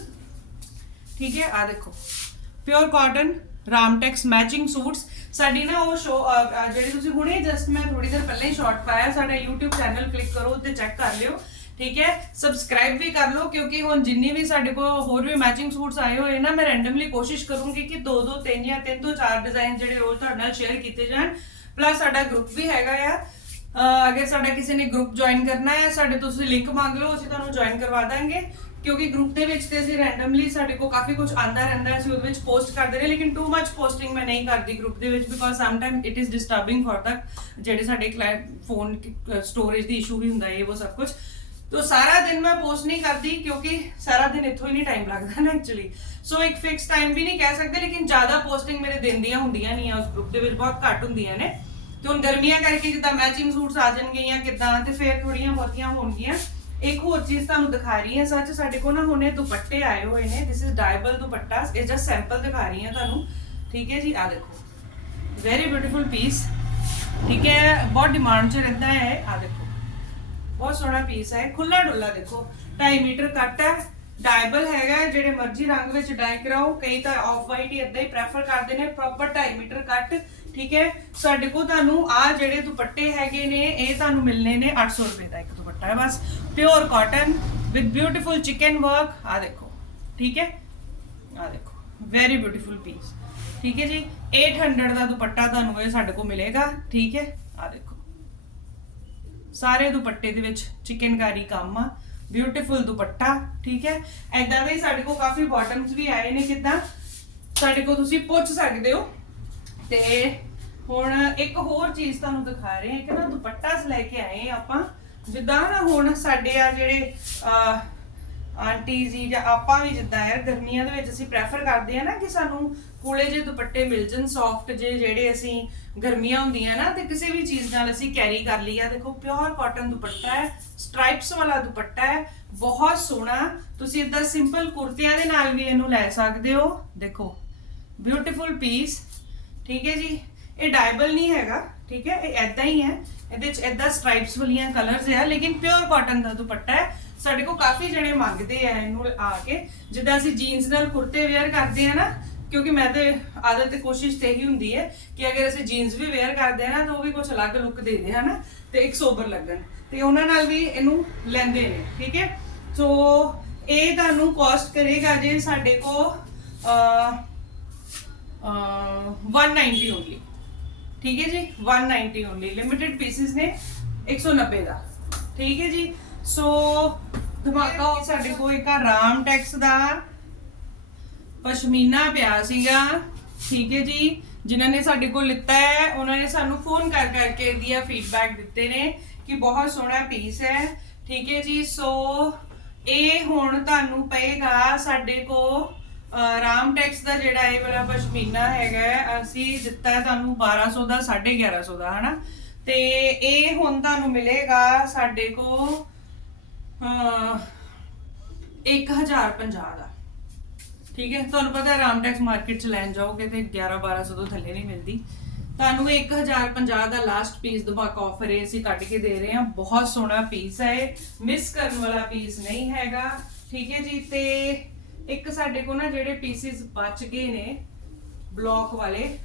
ਠੀਕ ਹੈ ਆ ਦੇਖੋ। Pure cotton Ramtex matching suits. ਸਾਡੀ ਨਾ ਉਹ ਸ਼ੋ ਜਿਹੜੀ ਤੁਸੀਂ ਹੁਣੇ ਜਸਟ ਮੈਂ ਥੋੜੀ ਦੇਰ ਪਹਿਲਾਂ ਹੀ ਸ਼ਾਰਟ ਪਾਇਆ, ਸਾਡਾ YouTube ਚੈਨਲ ਕਲਿੱਕ ਕਰੋ, ਉੱਤੇ ਚੈੱਕ ਕਰ ਲਿਓ। ਠੀਕ ਹੈ? ਸਬਸਕ੍ਰਾਈਬ ਵੀ ਕਰ ਲਓ, ਕਿਉਂਕਿ ਹੁਣ ਜਿੰਨੀ ਵੀ ਸਾਡੇ ਕੋਲ ਹੋਰ ਵੀ ਮੈਚਿੰਗ ਸੂਟਸ ਆਏ ਹੋਏ ਨਾ, ਮੈਂ ਰੈਂਡਮਲੀ ਕੋਸ਼ਿਸ਼ ਕਰੂੰਗੀ ਕਿ ਦੋ ਦੋ, ਤਿੰਨ ਜਾਂ ਤਿੰਨ ਤੋਂ ਚਾਰ ਡਿਜ਼ਾਈਨ ਜਿਹੜੇ ਰੋਜ਼ ਤੁਹਾਡੇ ਨਾਲ ਸ਼ੇਅਰ ਕੀਤੇ ਜਾਣ। ਪਲੱਸ ਸਾਡਾ ਗਰੁੱਪ ਵੀ ਹੈਗਾ ਆ। ਅਗਰ ਸਾਡਾ ਕਿਸੇ ਨੇ ਗਰੁੱਪ ਜੁਆਇਨ ਕਰਨਾ ਹੈ, ਸਾਡੇ ਤੋਂ ਤੁਸੀਂ ਲਿੰਕ ਮੰਗ ਲਓ, ਅਸੀਂ ਤੁਹਾਨੂੰ ਜੁਆਇਨ ਕਰਵਾ ਦਾਂਗੇ। ਕਿਉਂਕਿ ਗਰੁੱਪ ਦੇ ਵਿੱਚ ਤੇ ਅਸੀਂ ਰੈਂਡਮਲੀ ਸਾਡੇ ਕੋਲ ਕਾਫੀ ਕੁਝ ਆਂਦਾ ਰਹਿੰਦਾ ਹੈ, ਅਸੀਂ ਉਹਦੇ ਵਿੱਚ ਪੋਸਟ ਕਰਦੇ ਰਹੇ ਲੇਕਿਨ ਟੂ ਮੱਚ ਪੋਸਟਿੰਗ ਮੈਂ ਨਹੀਂ ਕਰਦੀ ਗਰੁੱਪ ਦੇ ਵਿੱਚ because some time it is disturbing for the ਜਿਹੜੇ ਸਾਡੇ ਫੋਨ ਸਟੋਰੇਜ ਦੀ ਇਸ਼ੂ ਵੀ ਹੁੰਦਾ ਹੈ ਉਹ ਸਭ ਕੁਝ ਤੋ ਸਾਰਾ ਦਿਨ ਮੈਂ ਪੋਸਟ ਨਹੀਂ ਕਰਦੀ ਕਿਉਂਕਿ ਸਾਰਾ ਦਿਨ ਇੱਥੋਂ ਹੀ ਨਹੀਂ ਟਾਈਮ ਲੱਗਦਾ ਨਾ ਐਕਚੁਅਲੀ ਸੋ ਇੱਕ ਫਿਕਸ ਟਾਈਮ ਵੀ ਨਹੀਂ ਕਹਿ ਸਕਦੇ ਲੇਕਿਨ ਜ਼ਿਆਦਾ ਪੋਸਟਿੰਗ ਮੇਰੇ ਦਿਨ ਦੀਆਂ ਹੁੰਦੀਆਂ ਨਹੀਂ ਆ ਉਸ ਗਰੁੱਪ ਦੇ ਵਿੱਚ ਬਹੁਤ ਘੱਟ ਹੁੰਦੀਆਂ ਨੇ। ਤੇ ਹੁਣ ਗਰਮੀਆਂ ਕਰਕੇ ਜਿੱਦਾਂ ਮੈਚਿੰਗ ਸੂਟਸ ਆ ਜਾਣਗੇ ਜਾਂ ਕਿੱਦਾਂ ਤੇ ਫਿਰ ਥੋੜੀਆਂ ਬਹੁਤੀਆਂ ਹੋਣਗੀਆਂ। ਇੱਕ ਹੋਰ ਚੀਜ਼ ਤੁਹਾਨੂੰ ਦਿਖਾ ਰਹੀ ਹਾਂ, ਸੱਚ ਸਾਡੇ ਕੋਲ ਨਾ ਹੁਣੇ ਦੁਪੱਟੇ ਆਏ ਹੋਏ ਨੇ। ਥਿਸ ਇਜ਼ ਡਾਇਬਲ ਦੁਪੱਟਾ। ਇਹ ਜਸਟ ਸੈਂਪਲ ਦਿਖਾ ਰਹੀ ਹਾਂ ਤੁਹਾਨੂੰ। ਠੀਕ ਹੈ ਜੀ? ਆ ਦੇਖੋ। ਵੈਰੀ ਬਿਊਟੀਫੁਲ ਪੀਸ ਠੀਕ ਹੈ? ਬਹੁਤ ਡਿਮਾਂਡ 'ਚ ਰਹਿੰਦਾ ਹੈ ਆ ਦੇਖੋ। ਬਹੁਤ ਸੋਹਣਾ ਪੀਸ ਹੈ। ਖੁੱਲਾ ਡੁੱਲਾ ਦੇਖੋ। 2.5 ਮੀਟਰ ਕੱਟ ਹੈ। ਡਾਇਬਲ ਹੈਗਾ ਜਿਹੜੇ ਮਰਜ਼ੀ ਰੰਗ ਵਿੱਚ ਡਾਈ ਕਰਾਓ। ਕਈ ਤਾਂ ਆਫ ਵਾਈਟ ਹੀ ਇਦਾਂ ਹੀ ਪ੍ਰੈਫਰ ਕਰਦੇ ਨੇ। ਪ੍ਰੋਪਰ 2.5 ਮੀਟਰ ਕੱਟ। ਠੀਕ ਹੈ? ਸਾਡੇ ਕੋਲ ਤੁਹਾਨੂੰ ਆ ਜਿਹੜੇ ਦੁਪੱਟੇ ਹੈਗੇ ਨੇ, ਇਹ ਤੁਹਾਨੂੰ ਮਿਲਨੇ ਨੇ 800 ਰੁਪਏ ਦਾ ਇੱਕ ਦੁਪੱਟਾ ਹੈ। ਬਸ pure cotton with beautiful chikan work ਆ ਦੇਖੋ ਠੀਕ ਹੈ ਆ ਦੇਖੋ ਵੈਰੀ ਬਿਊਟੀਫੁਲ ਪੀਸ ਠੀਕ ਹੈ ਜੀ 800 ਦਾ ਦੁਪੱਟਾ ਤੁਹਾਨੂੰ ਇਹ ਸਾਡੇ ਕੋਲ ਮਿਲੇਗਾ ਠੀਕ ਹੈ ਆ ਦੇਖੋ ਸਾਰੇ ਦੁਪੱਟੇ ਦੇ ਵਿੱਚ ਚਿਕਨਕਾਰੀ ਕੰਮ ਆ ਬਿਊਟੀਫੁਲ ਦੁਪੱਟਾ ਠੀਕ ਹੈ ਐਦਾਂ ਦੇ ਹੀ ਸਾਡੇ ਕੋਲ ਕਾਫੀ ਬਾਟਮਸ ਵੀ ਆਏ ਨੇ ਕਿਦਾਂ ਸਾਡੇ ਕੋਲ ਤੁਸੀਂ ਪੁੱਛ ਸਕਦੇ ਹੋ ਤੇ ਹੁਣ ਇੱਕ ਹੋਰ ਚੀਜ਼ ਤੁਹਾਨੂੰ ਦਿਖਾ ਰਹੇ ਹਾਂ ਕਿ ਨਾ ਦੁਪੱਟਾਸ ਲੈ ਕੇ ਆਏ ਹਾਂ ਆਪਾਂ ਜਿੱਦਾਂ ਨਾ ਹੁਣ ਸਾਡੇ ਆ ਜਿਹੜੇ ਅਹ, ਆਂਟੀ ਜੀ ਜਾਂ ਆਪਾਂ ਵੀ ਜਿੱਦਾਂ ਯਾਰ ਗਰਮੀਆਂ ਦੇ ਵਿੱਚ ਅਸੀਂ ਪ੍ਰੈਫਰ ਕਰਦੇ ਆ ਨਾ ਕਿ ਸਾਨੂੰ ਕੂਲੇ ਜੇ ਦੁਪੱਟੇ ਮਿਲ ਜਣ ਸੌਫਟ ਜੇ ਜਿਹੜੇ ਅਸੀਂ ਗਰਮੀਆਂ ਹੁੰਦੀਆਂ ਨਾ ਤੇ ਕਿਸੇ ਵੀ ਚੀਜ਼ ਨਾਲ ਅਸੀਂ ਕੈਰੀ ਕਰ ਲਈਆ ਦੇਖੋ ਪਿਓਰ ਕਾਟਨ ਦੁਪੱਟਾ ਹੈ ਸਟ੍ਰਾਈਪਸ ਵਾਲਾ ਦੁਪੱਟਾ ਹੈ ਬਹੁਤ ਸੋਹਣਾ। ਤੁਸੀਂ ਇਦਾਂ ਸਿੰਪਲ ਕੁਰਤਿਆਂ ਦੇ ਨਾਲ ਵੀ ਇਹਨੂੰ ਲੈ ਸਕਦੇ ਹੋ। ਦੇਖੋ ਬਿਊਟੀਫੁਲ ਪੀਸ ਠੀਕ ਹੈ ਜੀ? ਇਹ ਡਾਇਬਲ ਨਹੀਂ ਹੈਗਾ ਠੀਕ ਹੈ? ਇਹ ਐਦਾਂ ਹੀ ਹੈ। ਇਹਦੇ ਵਿੱਚ ਐਦਾਂ ਸਟ੍ਰਾਈਪਸ ਵਾਲੀਆਂ ਕਲਰਸ ਆ, ਲੇਕਿਨ ਪਿਓਰ ਕਾਟਨ ਦਾ ਦੁਪੱਟਾ ਹੈ। ਸਾਡੇ ਕੋਲ ਕਾਫੀ ਜਣੇ ਮੰਗਦੇ ਆ ਇਹਨੂੰ ਆ ਕੇ। ਜਿੱਦਾਂ ਅਸੀਂ ਜੀਨਸ ਨਾਲ ਕੁਰਤੇ ਵੇਅਰ ਕਰਦੇ ਆ ਨਾ, ਕਿਉਂਕਿ ਮੈਂ ਤੇ ਆਦਤ ਤੇ ਕੋਸ਼ਿਸ਼ ਤੇ ਹੀ ਹੁੰਦੀ ਹੈ ਕਿ ਅਗਰ ਅਸੀਂ ਜੀਨਸ ਵੀ ਵੇਅਰ ਕਰਦੇ ਆ ਨਾ, ਤਾਂ ਉਹ ਵੀ ਕੁਝ ਅਲੱਗ ਲੁੱਕ ਦੇ ਦੇ, ਹਨਾ? ਤੇ ਇੱਕ ਸੋਬਰ ਲੱਗਣ। ਤੇ ਉਹਨਾਂ ਨਾਲ ਵੀ ਇਹਨੂੰ ਲੈਂਦੇ ਨੇ, ਠੀਕ ਹੈ? ਸੋ ਇਹ ਤੁਹਾਨੂੰ ਕਾਸਟ ਕਰੇਗਾ ਜੇ ਸਾਡੇ ਕੋ ਅ ਅਹ 190 ਓਨਲੀ ਠੀਕ ਹੈ ਜੀ? 190 ਓਨਲੀ ਲਿਮਿਟਿਡ ਪੀਸਿਸ ਨੇ 190 ਦਾ। ਠੀਕ ਹੈ ਜੀ? ਸੋ ਧਮਾਕਾ ਉਹ ਸਾਡੇ ਕੋਲ ਇੱਕ ਆਰਾਮ ਟੈਕਸ ਦਾ। ਪਸ਼ਮੀਨਾ ਪਿਆ ਸੀਗਾ। ਠੀਕ ਹੈ ਜੀ? ਜਿਨ੍ਹਾਂ ਨੇ ਸਾਡੇ ਕੋਲ ਲਿੱਤਾ ਹੈ, ਉਹਨਾਂ ਨੇ ਸਾਨੂੰ ਫੋਨ ਕਰ ਕਰਕੇ ਇਹਦੀਆਂ ਫੀਡਬੈਕ ਦਿੱਤੇ ਨੇ ਕਿ ਬਹੁਤ ਸੋਹਣਾ ਪੀਸ ਹੈ। ਠੀਕ ਹੈ ਜੀ? ਸੋ ਇਹ ਹੁਣ ਤੁਹਾਨੂੰ ਪਏਗਾ ਸਾਡੇ ਕੋ ਰਾਮ ਟੈਕਸ ਦਾ ਜਿਹੜਾ ਇਹ ਵਾਲਾ ਪਸ਼ਮੀਨਾ ਹੈਗਾ ਅਸੀਂ ਦਿੱਤਾ ਹੈ ਤੁਹਾਨੂੰ 1200 ਦਾ 1150 ਦਾ ਹਨਾ? ਤੇ ਇਹ ਹੁਣ ਤੁਹਾਨੂੰ ਮਿਲੇਗਾ ਸਾਡੇ ਕੋ ਅਹ, 1050 ਦਾ। ਠੀਕ ਹੈ? ਤੁਹਾਨੂੰ ਪਤਾ ਹੈ ਰਾਮਟੈਕਸ ਮਾਰਕੀਟ ਚ ਲੈਣ ਜਾਓਗੇ ਤੇ 11 1200 ਤੋਂ ਥੱਲੇ ਨਹੀਂ ਮਿਲਦੀ। ਤੁਹਾਨੂੰ 1050 ਦਾ ਲਾਸਟ ਪੀਸ ਦਬਾਕਾ ਆਫਰ ਹੈ ਅਸੀਂ ਕੱਢ ਕੇ ਦੇ ਰਹੇ ਹਾਂ। ਬਹੁਤ ਸੋਹਣਾ ਪੀਸ ਹੈ ਮਿਸ ਕਰਨ ਵਾਲਾ ਪੀਸ ਨਹੀਂ ਹੈਗਾ। ਠੀਕ ਹੈ ਜੀ? ਤੇ ਇੱਕ ਸਾਡੇ ਕੋਲ ਨਾ ਜਿਹੜੇ ਪੀਸਿਸ ਬਚ ਗਏ ਨੇ ਬਲੌਕ ਵਾਲੇ,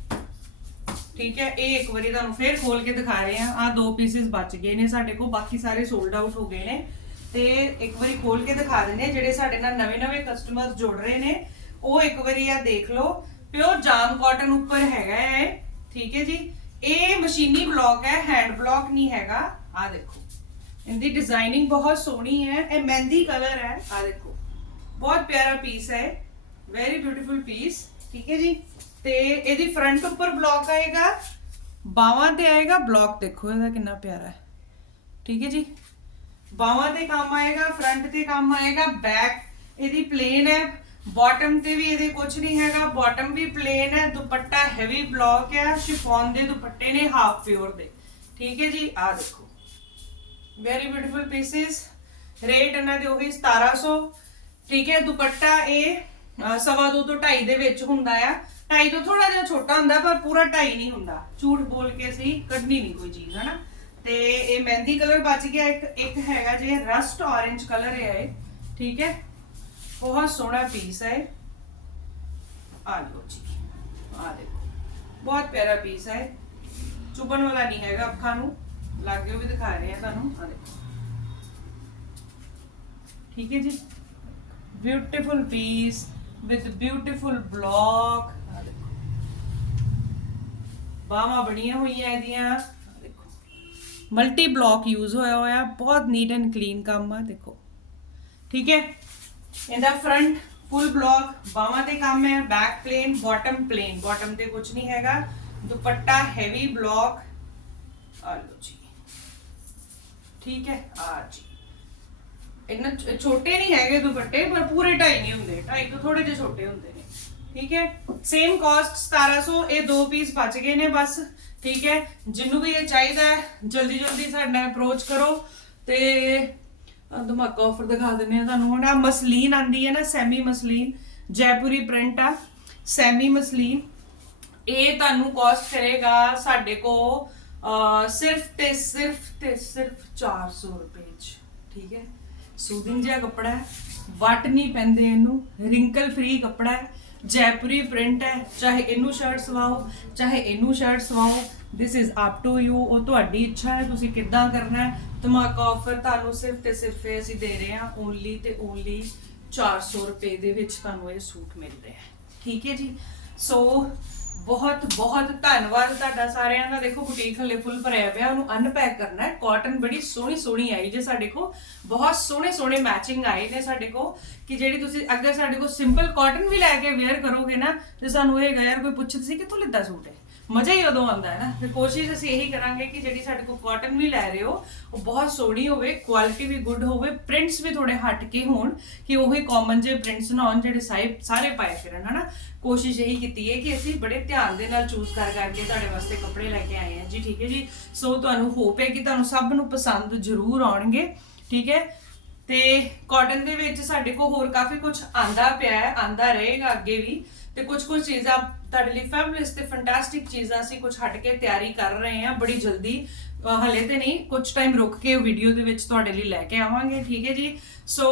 ਠੀਕ ਹੈ, ਇਹ ਇੱਕ ਵਾਰੀ ਤੁਹਾਨੂੰ ਫੇਰ ਖੋਲ ਕੇ ਦਿਖਾ ਰਹੇ ਹਾਂ। ਆ ਦੋ ਪੀਸਿਸ ਬਚ ਗਏ ਨੇ ਸਾਡੇ ਕੋਲ, ਬਾਕੀ ਸਾਰੇ ਸੋਲਡ ਆਊਟ ਹੋ ਗਏ ਨੇ। ਤੇ ਇੱਕ ਵਾਰੀ ਖੋਲ ਕੇ ਦਿਖਾ ਦਿੰਦੇ ਜਿਹੜੇ ਸਾਡੇ ਨਾਲ ਨਵੇਂ-ਨਵੇਂ ਕਸਟਮਰ ਜੁੜ ਰਹੇ ਨੇ, ਉਹ ਇੱਕ ਵਾਰੀ ਆ ਦੇਖ ਲਓ। ਪਿਓਰ ਜਾਮ ਕਾਟਨ ਉੱਪਰ ਹੈਗਾ ਹੈ ਠੀਕ ਹੈ ਜੀ। ਇਹ ਮਸ਼ੀਨੀ ਬਲੌਕ ਹੈ ਹੈਂਡ ਬਲੌਕ ਨਹੀਂ ਹੈਗਾ। ਆ ਦੇਖੋ। ਇਹਦੀ ਡਿਜ਼ਾਈਨਿੰਗ ਬਹੁਤ ਸੋਹਣੀ ਹੈ, ਇਹ ਮਹਿੰਦੀ ਕਲਰ ਹੈ ਆ ਦੇਖੋ। ਬਹੁਤ ਪਿਆਰਾ ਪੀਸ ਹੈ ਵੈਰੀ ਬਿਊਟੀਫੁਲ ਪੀਸ ਠੀਕ ਹੈ ਜੀ ਤੇ ਇਹਦੀ ਫਰੰਟ ਉੱਪਰ ਬਲੌਕ ਆਏਗਾ, ਬਾਹਾਂ ਤੇ ਆਏਗਾ ਬਲੌਕ ਦੇਖੋ ਇਹਦਾ ਕਿੰਨਾ ਪਿਆਰਾ ਹੈ। ਠੀਕ ਹੈ ਜੀ? ਬਾਹਾਂ ਤੇ ਕੰਮ ਆਏਗਾ ਫਰੰਟ ਤੇ ਕੰਮ ਆਏਗਾ ਬੈਕ ਇਹਦੀ ਪਲੇਨ ਹੈ। ਬਾਟਮ ਤੇ ਵੀ ਇਹਦੇ ਕੁਝ ਨਹੀਂ ਹੈਗਾ ਬਾਟਮ ਵੀ ਪਲੇਨ ਹੈ, ਦੁਪੱਟਾ ਹੈਵੀ ਬਲੌਕ ਹੈ ਸ਼ਿਫੋਨ ਦੇ ਦੁਪੱਟੇ ਨੇ ਹਾਫ ਪਿਓਰ ਦੇ। ਠੀਕ ਹੈ ਜੀ? ਆ ਦੇਖੋ। ਵੈਰੀ ਬਿਊਟੀਫੁਲ ਪੀਸਿਸ ਰੇਟ ਇਹਨਾਂ ਦੇ ਉਹੀ 1700 ਠੀਕ ਹੈ ਦੁਪੱਟਾ ਇਹ ਅਹ, ਸਵਾ ਦੋ ਤੋਂ 2.5 ਦੇ ਵਿੱਚ ਹੁੰਦਾ ਆ। 2.5 ਤੋਂ ਥੋੜਾ ਜਿਹਾ ਛੋਟਾ ਹੁੰਦਾ ਪਰ ਪੂਰਾ 2.5 ਨਹੀਂ ਹੁੰਦਾ। ਝੂਠ ਬੋਲ ਕੇ ਅਸੀਂ ਕੱਢਣੀ ਨਹੀਂ ਕੋਈ ਚੀਜ਼ ਹਨਾ? ਤੇ ਇਹ ਮਹਿੰਦੀ ਕਲਰ ਬਚ ਗਿਆ ਇੱਕ ਇੱਕ ਹੈਗਾ ਜੇ ਰਸਟ orange ਕਲਰ ਹੈ ਇਹ ਠੀਕ ਹੈ? ਬਹੁਤ ਸੋਹਣਾ ਪੀਸ ਹੈ ਆ ਲਓ ਜੀ ਆ ਦੇਖੋ। ਬਹੁਤ ਪਿਆਰਾ ਪੀਸ ਹੈ ਚੁਬਣ ਵਾਲਾ ਨਹੀਂ ਹੈਗਾ ਅੱਖਾਂ ਨੂੰ। ਲਾਗੇ ਵੀ ਦਿਖਾ ਰਹੇ ਆ ਤੁਹਾਨੂੰ। ਆ ਦੇਖੋ। ਠੀਕ ਹੈ ਜੀ? Beautiful piece with beautiful block ਬਾਹਾਂ ਬਣੀਆਂ ਹੋਈਆਂ ਇਹਦੀਆਂ ਆਹ ਦੇਖੋ ਮਲਟੀ ਬਲੌਕ ਯੂਜ਼ ਹੋਇਆ ਹੋਇਆ ਬਹੁਤ ਨੀਟ ਐਂਡ ਕਲੀਨ ਕੰਮ ਆ ਦੇਖੋ ਠੀਕ ਹੈ ਇਹਦਾ ਫਰੰਟ ਫੁੱਲ ਬਲੌਕ ਬਾਹਾਂ ਤੇ ਕੰਮ ਹੈ back plain bottom plain bottom ਤੇ ਕੁਝ ਨਹੀਂ ਹੈਗਾ ਦੁਪੱਟਾ ਹੈਵੀ ਬਲੌਕ ਆ ਲਓ ਜੀ ਠੀਕ ਹੈ ਆ ਜੀ ਇਹਨਾਂ ਛ- ਛੋਟੇ ਨਹੀਂ ਹੈਗੇ ਦੁਪੱਟੇ ਪਰ ਪੂਰੇ ਢਾਈ ਨਹੀਂ ਹੁੰਦੇ। ਢਾਈ ਤੋਂ ਥੋੜੇ ਜਿਹੇ ਛੋਟੇ ਹੁੰਦੇ ਨੇ। ਠੀਕ ਹੈ? ਸੇਮ ਕਾਸਟ 1700 ਇਹ ਦੋ ਪੀਸ ਬਚ ਗਏ ਨੇ ਬਸ। ਠੀਕ ਹੈ? ਜਿੰਨੂੰ ਵੀ ਇਹ ਚਾਹੀਦਾ ਹੈ ਜਲਦੀ ਜਲਦੀ ਸਾਡੇ ਨਾਲ ਅਪਰੋਚ ਕਰੋ। ਤੇ ਆਹ ਧਮਾਕਾ ਆਫਰ ਦਿਖਾ ਦਿੰਨੇ ਆ ਤੁਹਾਨੂੰ ਹੁਣ। ਆ ਮਸਲੀਨ ਆਂਦੀ ਹੈ ਨਾ ਸੈਮੀ ਮਸਲੀਨ। ਜੈਪੁਰੀ ਪ੍ਰਿੰਟ ਆ। Semi muslin. ਇਹ ਤੁਹਾਨੂੰ ਕਾਸਟ ਕਰੇਗਾ ਸਾਡੇ ਕੋ ਅਹ, ਸਿਰਫ ਤੇ ਸਿਰਫ ਤੇ ਸਿਰਫ 400 ਰੁਪਏ ਚ। ਠੀਕ ਹੈ? ਸੂਦਿੰਗ ਜਿਹਾ ਕੱਪੜਾ ਹੈ, ਵਟ ਨਹੀਂ ਪੈਂਦੇ ਇਹਨੂੰ ਰਿੰਕਲ ਫ੍ਰੀ ਕੱਪੜਾ ਹੈ, ਜੈਪੁਰੀ ਪ੍ਰਿੰਟ ਹੈ, ਚਾਹੇ ਇਹਨੂੰ ਸ਼ਰਟ ਸਵਾਓ, ਚਾਹੇ ਇਹਨੂੰ shirt ਸਵਾਓ this is up to you ਉਹ ਤੁਹਾਡੀ ਇੱਛਾ ਹੈ, ਤੁਸੀਂ ਕਿੱਦਾਂ ਕਰਨਾ ਹੈ? ਧਮਾਕਾ ਆਫਰ ਤੁਹਾਨੂੰ ਸਿਰਫ ਤੇ ਸਿਰਫ ਅਸੀਂ ਦੇ ਰਹੇ ਹਾਂ ਓਨਲੀ ਤੇ ਓਨਲੀ 400 ਰੁਪਏ ਦੇ ਵਿੱਚ ਤੁਹਾਨੂੰ ਇਹ ਸੂਟ ਮਿਲ ਰਿਹਾ ਹੈ। ਠੀਕ ਹੈ ਜੀ? ਸੋ ਬਹੁਤ ਬਹੁਤ ਧੰਨਵਾਦ ਤੁਹਾਡਾ ਸਾਰਿਆਂ ਦਾ। ਦੇਖੋ ਬੁਟੀਕ ਹਲੇ ਫੁੱਲ ਭਰਿਆ ਪਿਆ, ਉਹਨੂੰ ਅਨਪੈਕ ਕਰਨਾ ਹੈ। ਕਾਟਨ ਬੜੀ ਸੋਹਣੀ ਸੋਹਣੀ ਆਈ ਜੇ ਸਾਡੇ ਕੋ ਬਹੁਤ ਸੋਹਣੇ ਸੋਹਣੇ ਮੈਚਿੰਗ ਆਏ ਨੇ ਸਾਡੇ ਕੋ ਕਿ ਜਿਹੜੀ ਤੁਸੀਂ ਅਗਰ ਸਾਡੇ ਕੋ ਸਿੰਪਲ ਕਾਟਨ ਵੀ ਲੈ ਕੇ ਵੇਅਰ ਕਰੋਗੇ ਨਾ, ਤੇ ਸਾਨੂੰ ਇਹ ਯਾਰ, ਕੋਈ ਪੁੱਛੇ ਤੁਸੀਂ ਕਿੱਥੋਂ ਲਿੱਤਾ ਸੂਟ ਹੈ ਮਜ਼ਾ ਹੀ ਉਦੋਂ ਆਉਂਦਾ ਹੈ ਨਾ। ਤੇ ਕੋਸ਼ਿਸ਼ ਅਸੀਂ ਇਹੀ ਕਰਾਂਗੇ ਕਿ ਜਿਹੜੀ ਸਾਡੇ ਕੋਲ ਕਾਟਨ ਵੀ ਲੈ ਰਹੇ ਹੋ, ਉਹ ਬਹੁਤ ਸੋਹਣੀ ਹੋਵੇ ਕੁਆਲਿਟੀ ਵੀ ਗੁੱਡ ਹੋਵੇ ਪ੍ਰਿੰਟਸ ਵੀ ਥੋੜੇ ਹਟ ਕੇ ਹੋਣ ਕਿ ਉਹੀ ਕਾਮਨ ਜੇ ਪ੍ਰਿੰਟਸ ਨਾ ਹੋਣ ਜਿਹੜੇ ਸਾਰੇ ਸਾਰੇ ਪਾਏ ਫਿਰਨ, ਹਨਾ। ਕੋਸ਼ਿਸ਼ ਇਹੀ ਕੀਤੀ ਹੈ ਕਿ ਅਸੀਂ ਬੜੇ ਧਿਆਨ ਦੇ ਨਾਲ ਚੂਜ਼ ਕਰ ਕਰਕੇ ਤੁਹਾਡੇ ਵਾਸਤੇ ਕੱਪੜੇ ਲੈ ਕੇ ਆਏ ਹਾਂ। ਜੀ, ਠੀਕ ਹੈ ਜੀ। ਸੋ ਤੁਹਾਨੂੰ ਹੋਪ ਹੈ ਕਿ ਤੁਹਾਨੂੰ ਸਭ ਨੂੰ ਪਸੰਦ ਜ਼ਰੂਰ ਆਉਣਗੇ, ਠੀਕ ਹੈ। ਤੇ ਕਾਟਨ ਦੇ ਵਿੱਚ ਸਾਡੇ ਕੋਲ ਹੋਰ ਕਾਫੀ ਕੁਝ ਆਂਦਾ ਪਿਆ ਹੈ ਆਂਦਾ ਰਹੇਗਾ ਅੱਗੇ ਵੀ। ਤੇ ਕੁਝ ਕੁਝ ਚੀਜ਼ਾਂ ਤੁਹਾਡੇ ਲਈ ਫੈਬਲਿਸ ਤੇ ਫੈਂਟੈਸਟਿਕ ਚੀਜ਼ਾਂ ਅਸੀਂ ਕੁਝ ਹਟ ਕੇ ਤਿਆਰੀ ਕਰ ਰਹੇ ਹਾਂ। ਬੜੀ ਜਲਦੀ ਅਹ ਹਲੇ ਤੇ ਨਹੀਂ ਕੁਝ ਟਾਈਮ ਰੁਕ ਕੇ ਵੀਡੀਓ ਦੇ ਵਿੱਚ ਤੁਹਾਡੇ ਲਈ ਲੈ ਕੇ ਆਵਾਂਗੇ, ਠੀਕ ਹੈ ਜੀ? ਸੋ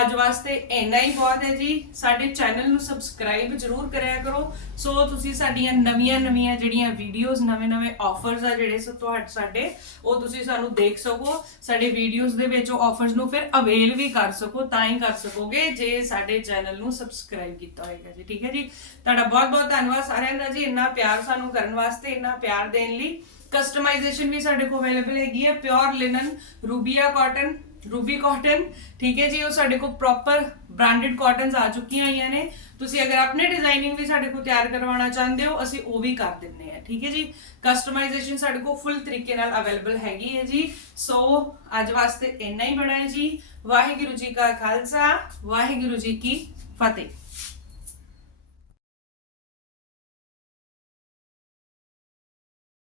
ਅੱਜ ਵਾਸਤੇ ਇੰਨਾ ਹੀ ਬਹੁਤ ਹੈ ਜੀ। ਸਾਡੇ ਚੈਨਲ ਨੂੰ ਸਬਸਕ੍ਰਾਈਬ ਜਰੂਰ ਕਰਿਆ ਕਰੋ। ਸੋ ਤੁਸੀਂ ਸਾਡੀਆਂ ਨਵੀਆਂ ਨਵੀਆਂ ਜਿਹੜੀਆਂ ਵੀਡੀਓਜ਼ ਨਵੇਂ ਨਵੇਂ ਆਫਰਸ ਆ ਜਿਹੜੇ ਸੋ ਤੁਹਾਡੇ, ਸਾਡੇ, ਉਹ ਤੁਸੀਂ ਸਾਨੂੰ ਦੇਖ ਸਕੋ। ਸਾਡੇ ਵੀਡੀਓਜ਼ ਦੇ ਵਿੱਚ ਉਹ ਆਫਰਸ ਨੂੰ ਫਿਰ ਅਵੇਲ ਵੀ ਕਰ ਸਕੋ, ਤਾਂ ਹੀ ਕਰ ਸਕੋਗੇ ਜੇ ਸਾਡੇ ਚੈਨਲ ਨੂੰ ਸਬਸਕ੍ਰਾਈਬ ਕੀਤਾ ਹੋਏਗਾ ਜੀ, ਠੀਕ ਹੈ ਜੀ? ਤੁਹਾਡਾ ਬਹੁਤ ਬਹੁਤ ਧੰਨਵਾਦ ਸਾਰਿਆਂ ਦਾ ਜੀ, ਇੰਨਾ ਪਿਆਰ ਸਾਨੂੰ ਕਰਨ ਵਾਸਤੇ, ਇੰਨਾ ਪਿਆਰ ਦੇਣ ਲਈ। ਕਸਟਮਾਈਜ਼ੇਸ਼ਨ ਵੀ ਸਾਡੇ ਕੋਲ ਅਵੇਲੇਬਲ ਹੈਗੀ ਹੈ pure linen rubia cotton ruby cotton ਠੀਕ ਹੈ ਜੀ, ਉਹ ਸਾਡੇ ਕੋਲ ਪ੍ਰੋਪਰ ਬ੍ਰਾਂਡਡ ਕਾਟਨਸ ਆ ਚੁੱਕੀਆਂ ਹੋਈਆਂ ਨੇ। ਤੁਸੀਂ ਅਗਰ ਆਪਣੇ ਡਿਜ਼ਾਈਨਿੰਗ ਵੀ ਸਾਡੇ ਕੋਲ ਤਿਆਰ ਕਰਵਾਉਣਾ ਚਾਹੁੰਦੇ ਹੋ, ਅਸੀਂ ਉਹ ਵੀ ਕਰ ਦਿੰਨੇ ਆ ਠੀਕ ਹੈ ਜੀ। ਕਸਟਮਾਈਜ਼ੇਸ਼ਨ ਸਾਡੇ ਕੋਲ ਫੁੱਲ ਤਰੀਕੇ ਨਾਲ ਅਵੇਲੇਬਲ ਹੈਗੀ ਹੈ ਜੀ। ਸੋ ਅੱਜ ਵਾਸਤੇ ਇੰਨਾ ਹੀ ਬੜਾ ਹੈ ਜੀ। ਵਾਹਿਗੁਰੂ ਜੀ ਕਾ ਖਾਲਸਾ, ਵਾਹਿਗੁਰੂ ਜੀ ਕੀ ਫਤਿਹ।